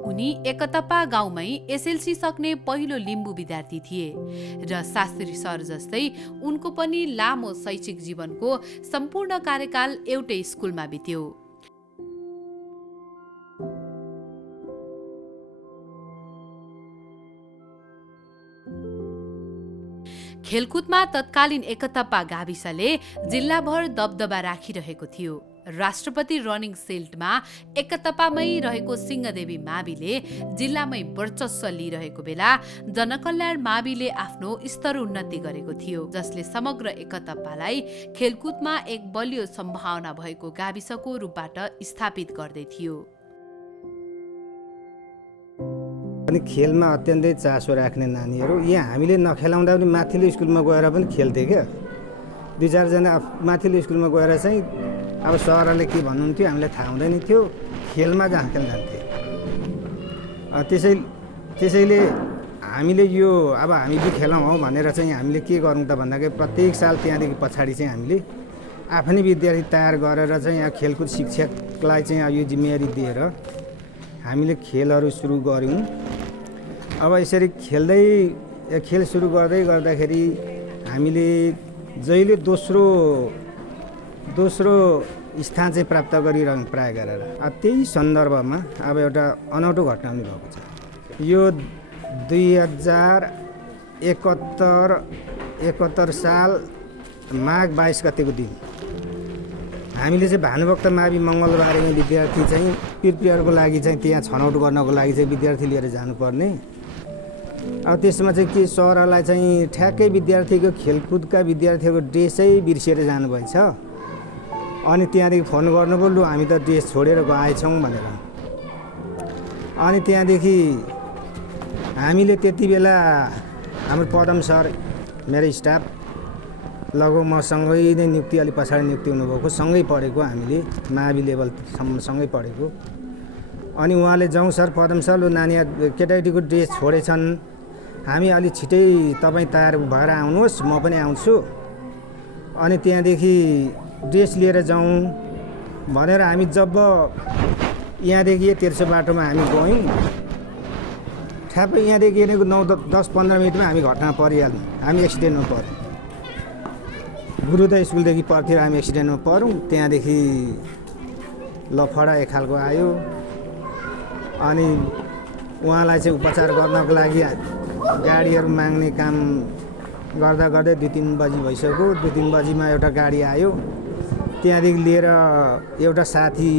उनी एकतप्पा गाउँमै एसएलसी सक्ने पहिलो लिम्बू विद्यार्थी थिए र शास्त्री सर जस्तै उनको पनि लामो शैक्षिक जीवनको सम्पूर्ण कार्यकाल एउटै स्कुलमा बित्यो। खेलकुदमा तत्कालीन एकतप्पा गाविसले जिल्लाभर दबदबा राखिरहेको थियो। राष्ट्रपति रनिङ सिल्डमा एकतप्पामै रहेको सिंहदेवी माविले जिल्लामै वर्चस्व लिइरहेको बेला जनकल्याण माविले आफ्नो स्तरोन्नति गरेको थियो, जसले समग्र एकतप्पालाई खेलकुदमा एक बलियो सम्भावना भएको गाविसको रूपबाट स्थापित गर्दै थियो। अनि खेलमा अत्यन्तै चासो राख्ने नानीहरू यहाँ हामीले नखेलाउँदा पनि माथिल्लो स्कुलमा गएर पनि खेल्थे क्या। 2-4 जना माथिल्लो स्कुलमा गएर चाहिँ अब सरले के भन्नुहुन्थ्यो हामीलाई थाहा हुँदैन थियो, खेलमा जहाँ खेल जान्थे। त्यसैले हामीले यो अब हामी के खेलाउँ हौ भनेर चाहिँ हामीले के गरौँ त भन्दाखेरि प्रत्येक साल त्यहाँदेखि पछाडि चाहिँ हामीले आफ्नै विद्यार्थी तयार गरेर चाहिँ यहाँ खेलकुद शिक्षकलाई चाहिँ यो जिम्मेवारी दिएर हामीले खेलहरू सुरु गऱ्यौँ। अब यसरी खेल सुरु गर्दाखेरि हामीले जहिले दोस्रो स्थान चाहिँ प्राप्त गरिरहनु प्राय गरेर त्यही सन्दर्भमा अब एउटा अनौठो घटना पनि भएको छ। यो 2071 साल माघ 22 गतेको दिन हामीले चाहिँ भानुभक्त मावि मङ्गलबारेमा विद्यार्थी चाहिँ प्रिपेयरको लागि चाहिँ त्यहाँ छनौट गर्नको लागि चाहिँ विद्यार्थी लिएर जानुपर्ने। अब त्यसमा चाहिँ के सरलाई चाहिँ ठ्याक्कै विद्यार्थीको खेलकुदका विद्यार्थीहरूको ड्रेसै बिर्सिएर जानुभएछ। अनि त्यहाँदेखि फोन गर्नुभयो, लु हामी त ड्रेस छोडेर गएछौँ भनेर। अनि त्यहाँदेखि हामीले त्यति बेला हाम्रो पदम सर मेरो स्टाफ लगभग मसँगै नै नियुक्ति अलि पछाडि नियुक्ति हुनुभएको, सँगै पढेको हामीले मावि लेभलसम्म सँगै पढेको। अनि उहाँले जाउँ सर पदम सर लु नानी केटाकेटीको ड्रेस छोडेछन्, हामी अलि छिटै तपाईँ तयार भएर आउनुहोस्, म पनि आउँछु। अनि त्यहाँदेखि ड्रेस लिएर जाउँ भनेर हामी जब यहाँदेखि तेर्सो बाटोमा हामी गयौँ, ठ्याप्पै यहाँदेखि 9-10-15 मिनटमा हामी घटनामा परिहाल्यौँ। हामी एक्सिडेन्टमा पऱ्यौँ। गुरुदय स्कुलदेखि पर्थ्यो, हामी एक्सिडेन्टमा पऱ्यौँ। त्यहाँदेखि लफडा एक खालको आयो। अनि उहाँलाई चाहिँ उपचार गर्नको लागि गाडीहरू माग्ने काम गर्दा गर्दै 2-3 बजी भइसक्यो। 2-3 बजीमा एउटा गाडी आयो। त्यहाँदेखि लिएर एउटा साथी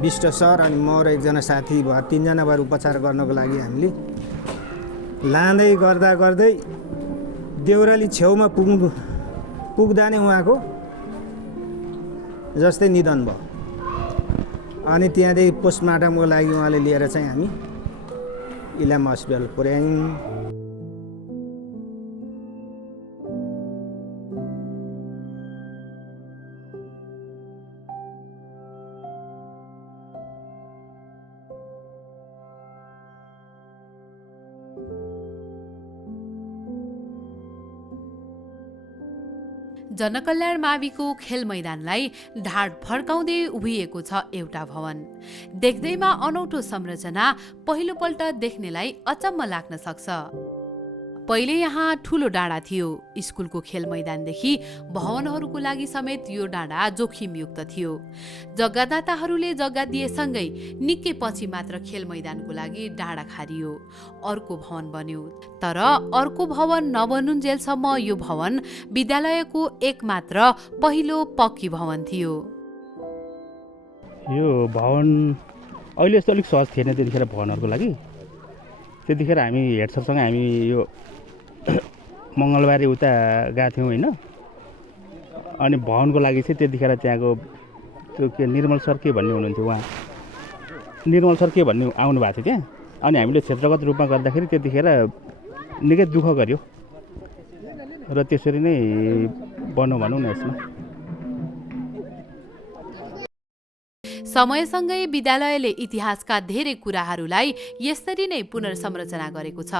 विष्ट सर अनि म र एकजना साथी भएर 3जना भएर उपचार गर्नको लागि हामीले लाँदै गर्दै देउराली छेउमा पुग्दा नै उहाँको जस्तै निधन भयो। अनि त्यहाँदेखि पोस्टमार्टमको लागि उहाँले लिएर चाहिँ हामी इलाम हस्पिटल पुर्यायौँ। जनकल्याण माविको खेल मैदानलाई ढाड फर्काउँदै उभिएको छ एउटा भवन। देख्दैमा अनौठो संरचना पहिलोपल्ट देख्नेलाई अचम्म लाग्न सक्छ। पहिले यहाँ ठुलो डाँडा थियो। स्कुलको खेल मैदानदेखि भवनहरूको लागि समेत यो डाँडा जोखिमयुक्त थियो। जग्गादाताहरूले जग्गा दिएसँगै निकै पछि मात्र खेल मैदानको लागि डाँडा खारियो, अर्को भवन बन्यो। तर अर्को भवन नबनुन्जेलसम्म यो भवन विद्यालयको एकमात्र पहिलो पक्की भवन थियो। यो भवन अहिले यस्तो अलिक सहज थिएन त्यतिखेर भवनहरूको लागि। त्यतिखेर हामी हेड सरसँग हामी यो मङ्गलबारे उता गएको थियौँ होइन। अनि भवनको लागि चाहिँ त्यतिखेर त्यहाँको त्यो के निर्मल सर के भन्ने हुनुहुन्थ्यो, उहाँ निर्मल सर के भन्ने आउनु भएको थियो त्यहाँ। अनि हामीले क्षेत्रगत रूपमा गर्दाखेरि त्यतिखेर निकै दुःख गऱ्यो र त्यसरी नै भनौँ न यसमा। समयसँगै विद्यालयले इतिहासका धेरै कुराहरूलाई यसरी नै पुनर्संरचना गरेको छ।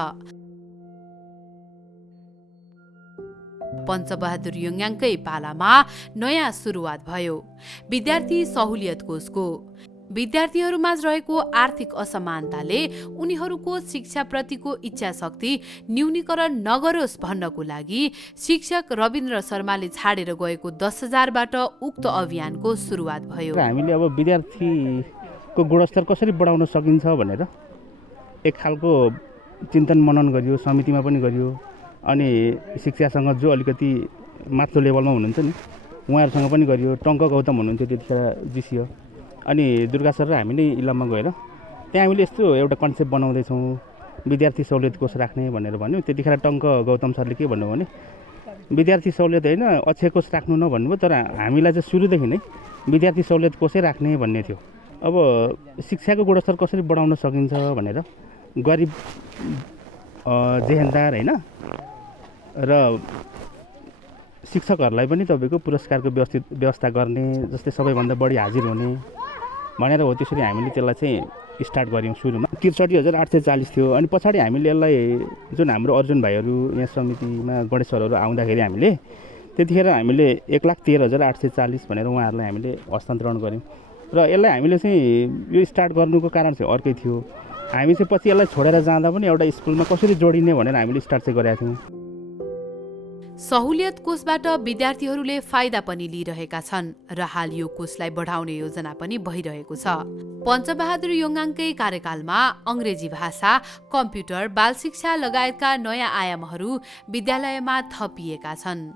पञ्चबहादुर योङयाङकै पालामा नयाँ सुरुवात भयो विद्यार्थी सहुलियत कोषको। विद्यार्थीहरूमाझ रहेको आर्थिक असमानताले उनीहरूको शिक्षाप्रतिको इच्छा शक्ति न्यूनीकरण नगरोस् भन्नको लागि शिक्षक रविन्द्र शर्माले छाडेर गएको 10,000बाट उक्त अभियानको सुरुवात भयो। हामीले अब विद्यार्थीको गुणस्तर कसरी बढाउन सकिन्छ भनेर एक खालको चिन्तन मनन गरियो, समितिमा पनि गरियो। अनि शिक्षासँग जो अलिकति माथिल्लो लेभलमा हुनुहुन्छ नि उहाँहरूसँग पनि गरियो। टङ्क गौतम हुनुहुन्थ्यो त्यतिखेर जिसियो। अनि दुर्गा सर र हामीले इलाममा गएर त्यहाँ हामीले यस्तो एउटा कन्सेप्ट बनाउँदैछौँ विद्यार्थी सहुलियत कोष राख्ने भनेर भन्यो। त्यतिखेर टङ्क गौतम सरले के भन्नुभयो भने विद्यार्थी सहुलियत होइन अक्षय कोष राख्नु न भन्नुभयो। तर हामीलाई चाहिँ सुरुदेखि नै विद्यार्थी सहुलियत कोषै राख्ने भन्ने थियो। अब शिक्षाको गुणस्तर कसरी बढाउन सकिन्छ भनेर गरिब जेहेन्दार होइन र शिक्षकहरूलाई पनि तपाईँको पुरस्कारको व्यवस्था गर्ने, जस्तै सबैभन्दा बढी हाजिर हुने भनेर हो। त्यसरी हामीले त्यसलाई चाहिँ स्टार्ट गऱ्यौँ। सुरुमा 63,840 थियो। अनि पछाडि हामीले यसलाई जुन हाम्रो अर्जुन भाइहरू यहाँ समितिमा गणेश सरहरू आउँदाखेरि हामीले त्यतिखेर हामीले 1,13,840 भनेर उहाँहरूलाई हामीले हस्तान्तरण गऱ्यौँ। र यसलाई हामीले चाहिँ यो स्टार्ट गर्नुको कारण चाहिँ अर्कै थियो। हामी चाहिँ पछि यसलाई छोडेर जाँदा पनि एउटा स्कुलमा कसरी जोडिने भनेर हामीले स्टार्ट चाहिँ गरेका थियौँ। सहुलियत कोषबाट विद्यार्थीहरूले फाइदा पनि लिइरहेका छन् र हाल यो कोषलाई बढाउने योजना पनि भइरहेको छ। पञ्चबहादुर योङाङकै कार्यकालमा अङ्ग्रेजी भाषा, कम्प्युटर, बाल शिक्षा लगायतका नयाँ आयामहरू विद्यालयमा थपिएका छन्।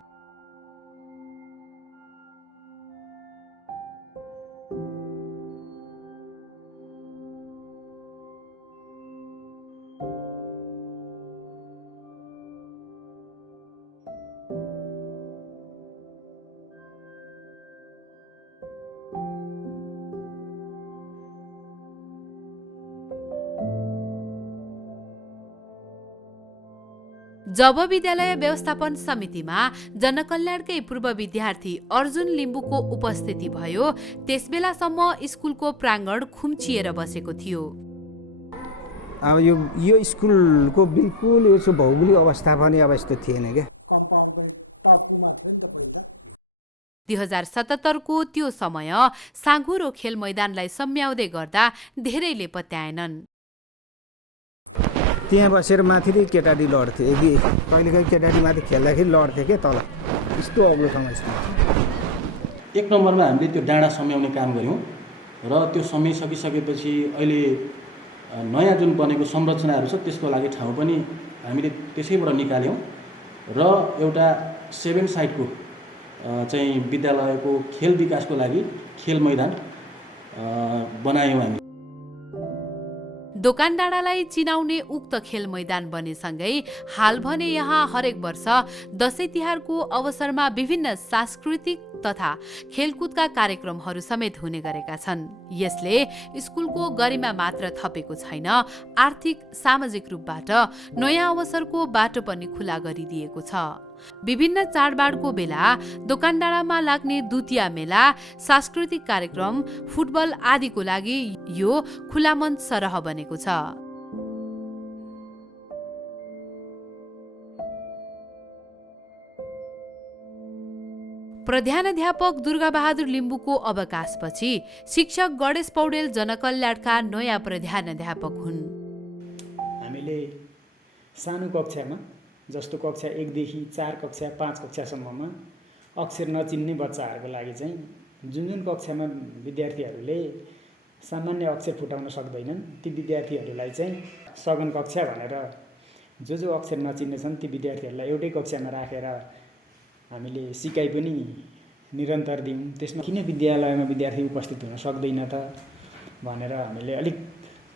जब विद्यालय व्यवस्थापन समितिमा जनकल्याणकै पूर्व विद्यार्थी अर्जुन लिम्बूको उपस्थिति भयो, त्यसबेलासम्म स्कुलको प्राङ्गण खुम्चिएर बसेको थियो। अब यो स्कुलको बिल्कुल यसो भौगोलिक अवस्था पनि अब यस्तो थिएन क्या। 2077 को त्यो समय साँघुरो खेल मैदानलाई सम्याउँदै गर्दा धेरैले पत्याएनन्। त्यहाँ बसेर माथि केटाडी लड्थे, कहिलेकाहीँ केटाडी माथि खेल्दाखेरि लड्थे क्या तल, यस्तो अग्लो समस्या। 1 नम्बरमा हामीले त्यो डाँडा सम्याउने काम गऱ्यौँ र त्यो सम्याइसकिसकेपछि अहिले नयाँ जुन बनेको संरचनाहरू छ त्यसको लागि ठाउँ पनि हामीले त्यसैबाट निकाल्यौँ र एउटा 7 साइडको चाहिँ विद्यालयको खेल विकासको लागि खेल मैदान बनायौँ हामी। दोकान डाँडालाई चिनाउने उक्त खेल मैदान बनेसँगै हाल भने यहाँ हरेक वर्ष दशैं तिहारको अवसरमा विभिन्न सांस्कृतिक तथा खेलकुदका कार्यक्रमहरू समेत हुने गरेका छन्। यसले स्कुलको गरिमा मात्र थपेको छैन, आर्थिक सामाजिक रूपबाट नयाँ अवसरको बाटो पनि खुला गरिदिएको छ। विभिन्न चाडबाडको बेला दोकान डाँडामा लाग्ने दुतिया मेला, सांस्कृतिक कार्यक्रम, फुटबल आदिको लागि यो खुला मञ्च सरह बनेको छ। प्रधानाध्यापक दुर्गाबहादुर लिम्बूको अवकाशपछि शिक्षक गणेश पौडेल जनकल्याणका नयाँ प्रधानाध्यापक हुन्। हामीले सानो कक्षामा जस्तो कक्षा 1 देखि 4 कक्षा 5 कक्षासम्ममा अक्षर नचिन्ने बच्चाहरूको लागि चाहिँ जुन कक्षामा विद्यार्थीहरूले सामान्य अक्षर फुटाउन सक्दैनन् ती विद्यार्थीहरूलाई चाहिँ सघन कक्षा भनेर जो अक्षर नचिन्ने छन् ती विद्यार्थीहरूलाई एउटै कक्षामा राखेर हामीले सिकाइ पनि निरन्तर दियौँ। त्यसमा किन विद्यालयमा विद्यार्थी उपस्थित हुन सक्दैन त भनेर हामीले अलिक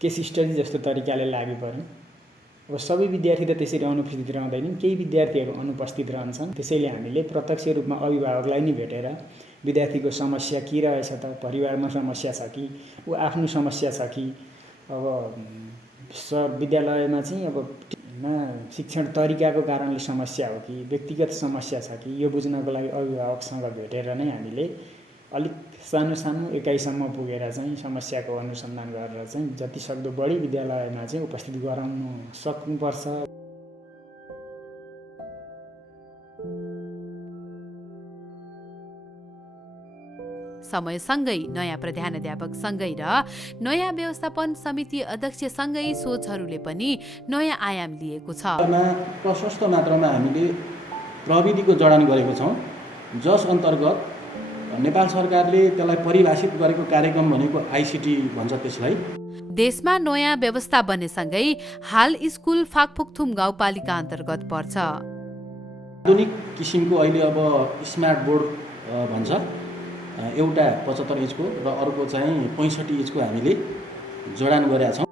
केस स्टडी जस्तो तरिकाले लागु पर्यौँ। अब सबै विद्यार्थी त त्यसरी अनुपस्थित रहँदैनन्, केही विद्यार्थीहरू अनुपस्थित रहन्छन्। त्यसैले हामीले प्रत्यक्ष रूपमा अभिभावकलाई नै भेटेर विद्यार्थीको समस्या के रहेछ त, परिवारमा समस्या छ कि ऊ आफ्नो समस्या छ कि अब विद्यालयमा चाहिँ अब शिक्षण तरिकाको कारणले समस्या हो कि व्यक्तिगत समस्या छ कि यो बुझ्नको लागि अभिभावकसँग भेटेर नै हामीले अलिक सानो सानो एकाइसम्म पुगेर चाहिँ समस्याको अनुसन्धान गरेर चाहिँ जति सक्दो बढी विद्यालयमा चाहिँ उपस्थित गराउन सक्नुपर्छ। समयसँगै नयाँ प्रधानाध्यापकसँगै र नयाँ व्यवस्थापन समिति अध्यक्षसँगै सोचहरूले पनि नयाँ आयाम लिएको छ। प्रशस्त मात्रामा हामीले प्रविधिको जडान गरेको छौँ, जस अन्तर्गत नेपाल सरकारले त्यसलाई परिभाषित गरेको कार्यक्रम भनेको आइसिटी भन्छ त्यसलाई। देशमा नयाँ व्यवस्था बनेसँगै हाल स्कुल फाकफोकथुम गाउँपालिका अन्तर्गत पर्छ। आधुनिक किसिमको अहिले अब स्मार्ट बोर्ड भन्छ, एउटा 75 इन्चको र अर्को चाहिँ 65 इन्चको हामीले जडान गरेका छौँ।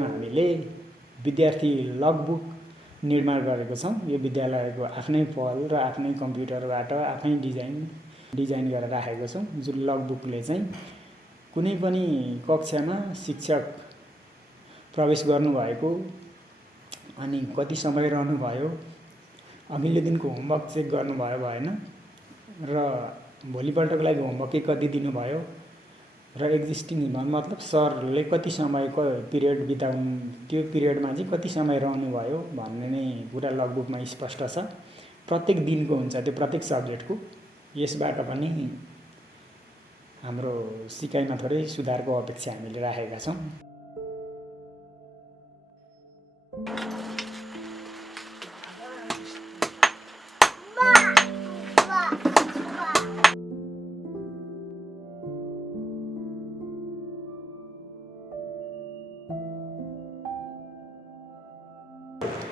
हामीले विद्यार्थी लगबुक निर्माण गरेको छौँ। यो विद्यालयको आफ्नै पहल र आफ्नै कम्प्युटरबाट आफै डिजाइन गरेर राखेको छौँ। जुन लगबुकले चाहिँ कुनै पनि कक्षामा शिक्षक प्रवेश गर्नुभएको अनि कति समय रहनुभयो, अघिल्लो दिनको होमवर्क चेक गर्नुभयो भएन र भोलिपल्टको लागि होमवर्क कति दिनुभयो र एक्जिस्टिङ मतलब सरले कति समयको पिरियड बिताउनु, त्यो पिरियडमा चाहिँ कति समय रहनुभयो भन्ने नै कुरा लगबुकमा स्पष्ट छ। प्रत्येक दिनको हुन्छ त्यो प्रत्येक सब्जेक्टको। यसबाट पनि हाम्रो सिकाइमा थोरै सुधारको अपेक्षा हामीले राखेका छौँ।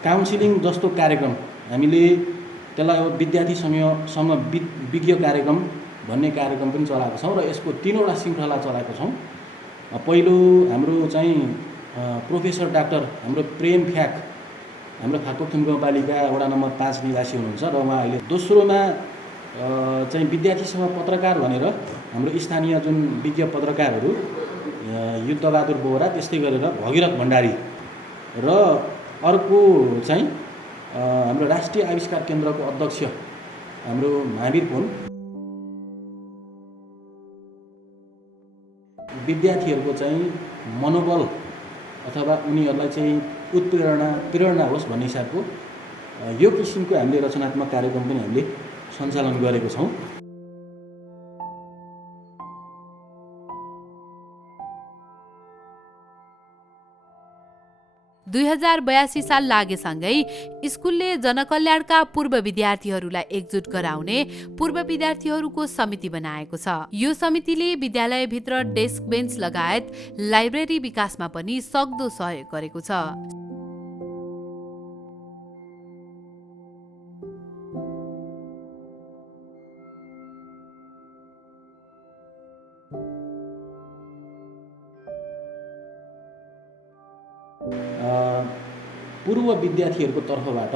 काउन्सिलिङ जस्तो कार्यक्रम हामीले त्यसलाई अब विद्यार्थी समविज्ञ कार्यक्रम भन्ने कार्यक्रम पनि चलाएको छौँ र यसको 3वटा श्रृङ्खला चलाएको छौँ। पहिलो हाम्रो चाहिँ प्रोफेसर डाक्टर हाम्रो प्रेम फ्याक हाम्रो फाल्टोकथुम गाउँपालिका वडा नम्बर 5 निवासी हुनुहुन्छ र उहाँ अहिले दोस्रोमा चाहिँ विद्यार्थी सभा पत्रकार भनेर हाम्रो स्थानीय जुन विज्ञ पत्रकारहरू युद्धबहादुर बोहरा त्यस्तै गरेर भगीरथ भण्डारी र अर्को चाहिँ हाम्रो राष्ट्रिय आविष्कार केन्द्रको अध्यक्ष हाम्रो महावीर पुन विद्यार्थीहरूको चाहिँ मनोबल अथवा उनीहरूलाई चाहिँ प्रेरणा होस् भन्ने हिसाबको यो किसिमको हामीले रचनात्मक कार्यक्रम पनि हामीले सञ्चालन गरेको छौँ। दुई 2082 साल लागेसँगै स्कुलले जनकल्याणका पूर्व विद्यार्थीहरूलाई एकजुट गराउने पूर्व विद्यार्थीहरूको समिति बनाएको छ। यो समितिले विद्यालयभित्र डेस्क बेन्च लगायत लाइब्रेरी विकासमा पनि सक्दो सहयोग गरेको छ। पूर्व विद्यार्थीहरूको तर्फबाट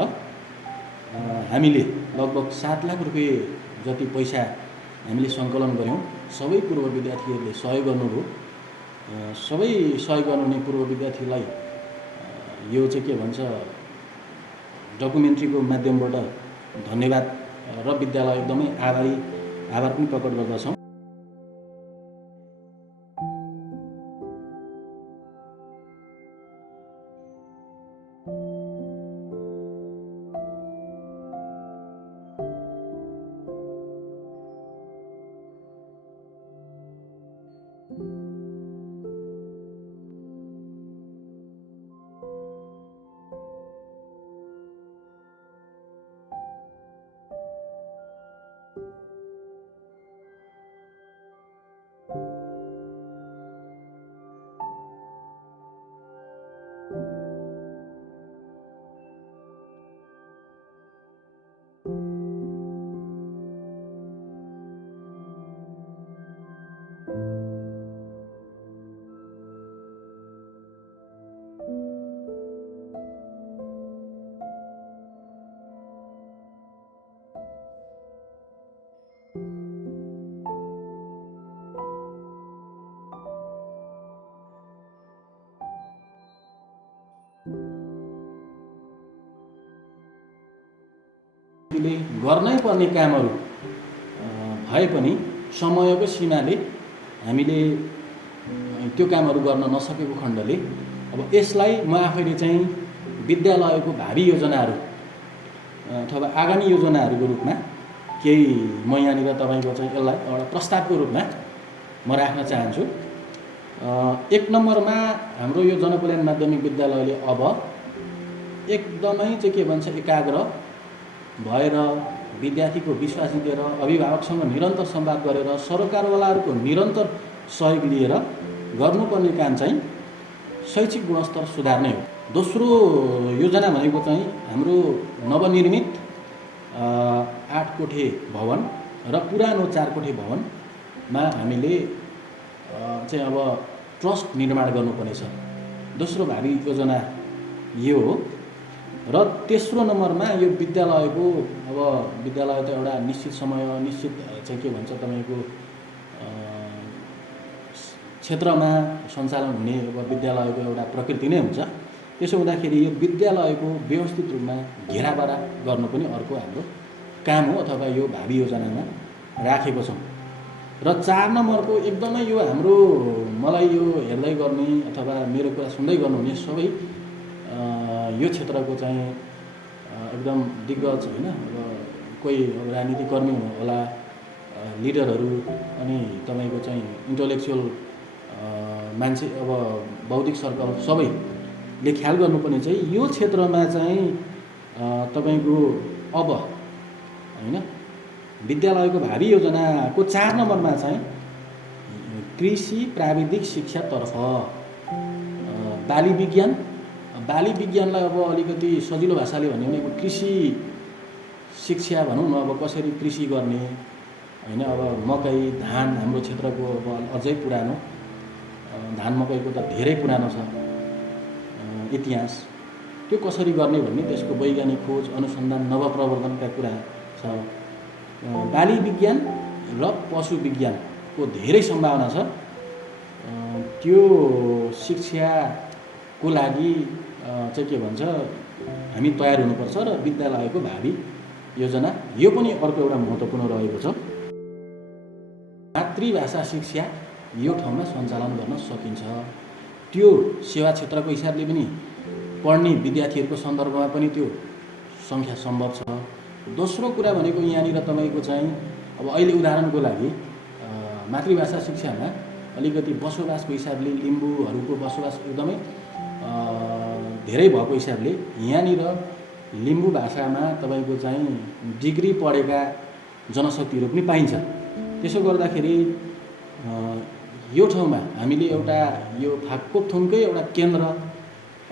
हामीले लगभग 7 लाख रुपियाँ जति पैसा हामीले सङ्कलन गऱ्यौँ। सबै पूर्व विद्यार्थीहरूले सहयोग गर्नुभयो। सबै सहयोग गर्नुहुने पूर्व विद्यार्थीलाई यो चाहिँ के भन्छ डकुमेन्ट्रीको माध्यमबाट धन्यवाद र विद्यालय एकदमै आभार पनि प्रकट गर्दछौँ। गर्नै पर्ने कामहरू भए पनि समयको सीमाले हामीले त्यो कामहरू गर्न नसकेको खण्डले अब यसलाई म आफैले चाहिँ विद्यालयको भावी योजनाहरू अथवा आगामी योजनाहरूको रूपमा केही म यहाँनिर तपाईँको चाहिँ यसलाई एउटा प्रस्तावको रूपमा म राख्न चाहन्छु। 1 नम्बरमा हाम्रो यो जनकल्याण माध्यमिक विद्यालयले अब एकदमै चाहिँ के भन्छ एकाग्र भएर विद्यार्थीको विश्वास जितेर अभिभावकसँग निरन्तर संवाद गरेर सरकारवालाहरूको निरन्तर सहयोग लिएर गर्नुपर्ने काम चाहिँ शैक्षिक गुणस्तर सुधार्ने हो। दोस्रो योजना भनेको चाहिँ हाम्रो नवनिर्मित 8 कोठे भवन र पुरानो 4 कोठे भवनमा हामीले चाहिँ अब ट्रस्ट निर्माण गर्नुपर्नेछ। दोस्रो भावी योजना यो हो। र तेस्रो नम्बरमा यो विद्यालयको अब विद्यालय त एउटा निश्चित समय निश्चित चाहिँ के भन्छ तपाईँको क्षेत्रमा सञ्चालन हुने अब विद्यालयको एउटा प्रकृति नै हुन्छ। त्यसो हुँदाखेरि यो विद्यालयको व्यवस्थित रूपमा घेराबेरा गर्नु पनि अर्को हाम्रो काम हो अथवा यो भावी योजनामा राखेको छौँ। र 4 नम्बरको एकदमै यो हाम्रो मलाई यो हेर्दै गर्ने अथवा मेरो कुरा सुन्दै गर्नुहुने सबै यो क्षेत्रको चाहिँ एकदम दिग्गज होइन अब कोही राजनीतिक कर्मी होला लिडरहरू अनि तपाईँको चाहिँ इन्टलेक्चुअल मान्छे अब बौद्धिक सर्कल सबैले ख्याल गर्नुपर्ने चाहिँ यो क्षेत्रमा चाहिँ तपाईँको अब होइन विद्यालयको भावी योजनाको 4 नम्बरमा चाहिँ कृषि प्राविधिक शिक्षातर्फ बाली विज्ञानलाई अब अलिकति सजिलो भाषाले भन्यो भने कृषि शिक्षा भनौँ न। अब कसरी कृषि गर्ने होइन, अब मकै धान हाम्रो क्षेत्रको अब अझै पुरानो धान मकैको त धेरै पुरानो छ इतिहास, त्यो कसरी गर्ने भन्ने त्यसको वैज्ञानिक खोज अनुसन्धान नवप्रवर्धनका कुरा छ। बाली विज्ञान र पशु विज्ञानको धेरै सम्भावना छ। त्यो शिक्षाको लागि चाहिँ के भन्छ हामी तयार हुनुपर्छ र विद्यालयको भावी योजना यो पनि अर्को एउटा महत्त्वपूर्ण रहेको छ। मातृभाषा शिक्षा यो ठाउँमा सञ्चालन गर्न सकिन्छ। त्यो सेवा क्षेत्रको हिसाबले पनि पढ्ने विद्यार्थीहरूको सन्दर्भमा पनि त्यो सङ्ख्या सम्भव छ। दोस्रो कुरा भनेको यहाँनिर तपाईँको चाहिँ अब अहिले उदाहरणको लागि मातृभाषा शिक्षामा अलिकति बसोबासको हिसाबले लिम्बूहरूको बसोबास एकदमै धेरै भएको हिसाबले यहाँनिर लिम्बू भाषामा तपाईँको चाहिँ डिग्री पढेका जनशक्तिहरू पनि पाइन्छ। त्यसो गर्दाखेरि यो ठाउँमा हामीले एउटा यो फाक्पोकथुमकै एउटा केन्द्र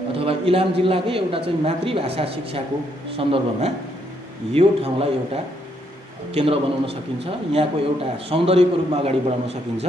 अथवा इलाम जिल्लाकै एउटा चाहिँ मातृभाषा शिक्षाको सन्दर्भमा यो ठाउँलाई एउटा केन्द्र बनाउन सकिन्छ। यहाँको एउटा सौन्दर्यको रूपमा अगाडि बढाउन सकिन्छ।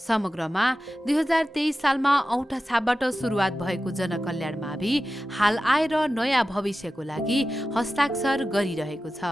समग्रमा 2023 सालमा औँठा छापबाट सुरुवात भएको जनकल्याण मावि हाल आएर नयाँ भविष्यको लागि हस्ताक्षर गरिरहेको छ।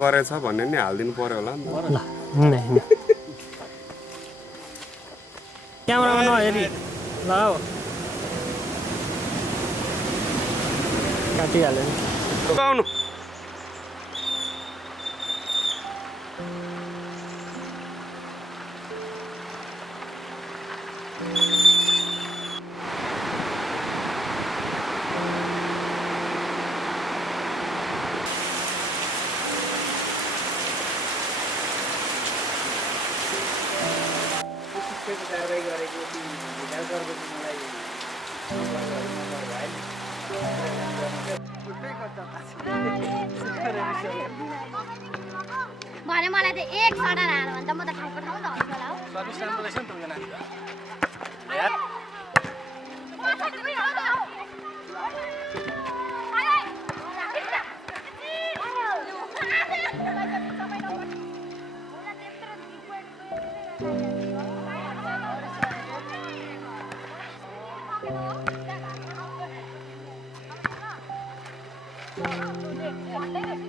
परेछ भन्ने नि हालिदिनु पर्यो होला नि त। क्यामेरामा नहेरी ल काटिहाल्यो नि आउनु भने मलाई त एक सडा हाल्नु भने त म त ठाउँको ठाउँ झर्छु होला हौ। सर्भिस राम्रो रहेछ नि त नानी। भन्दै रहेछ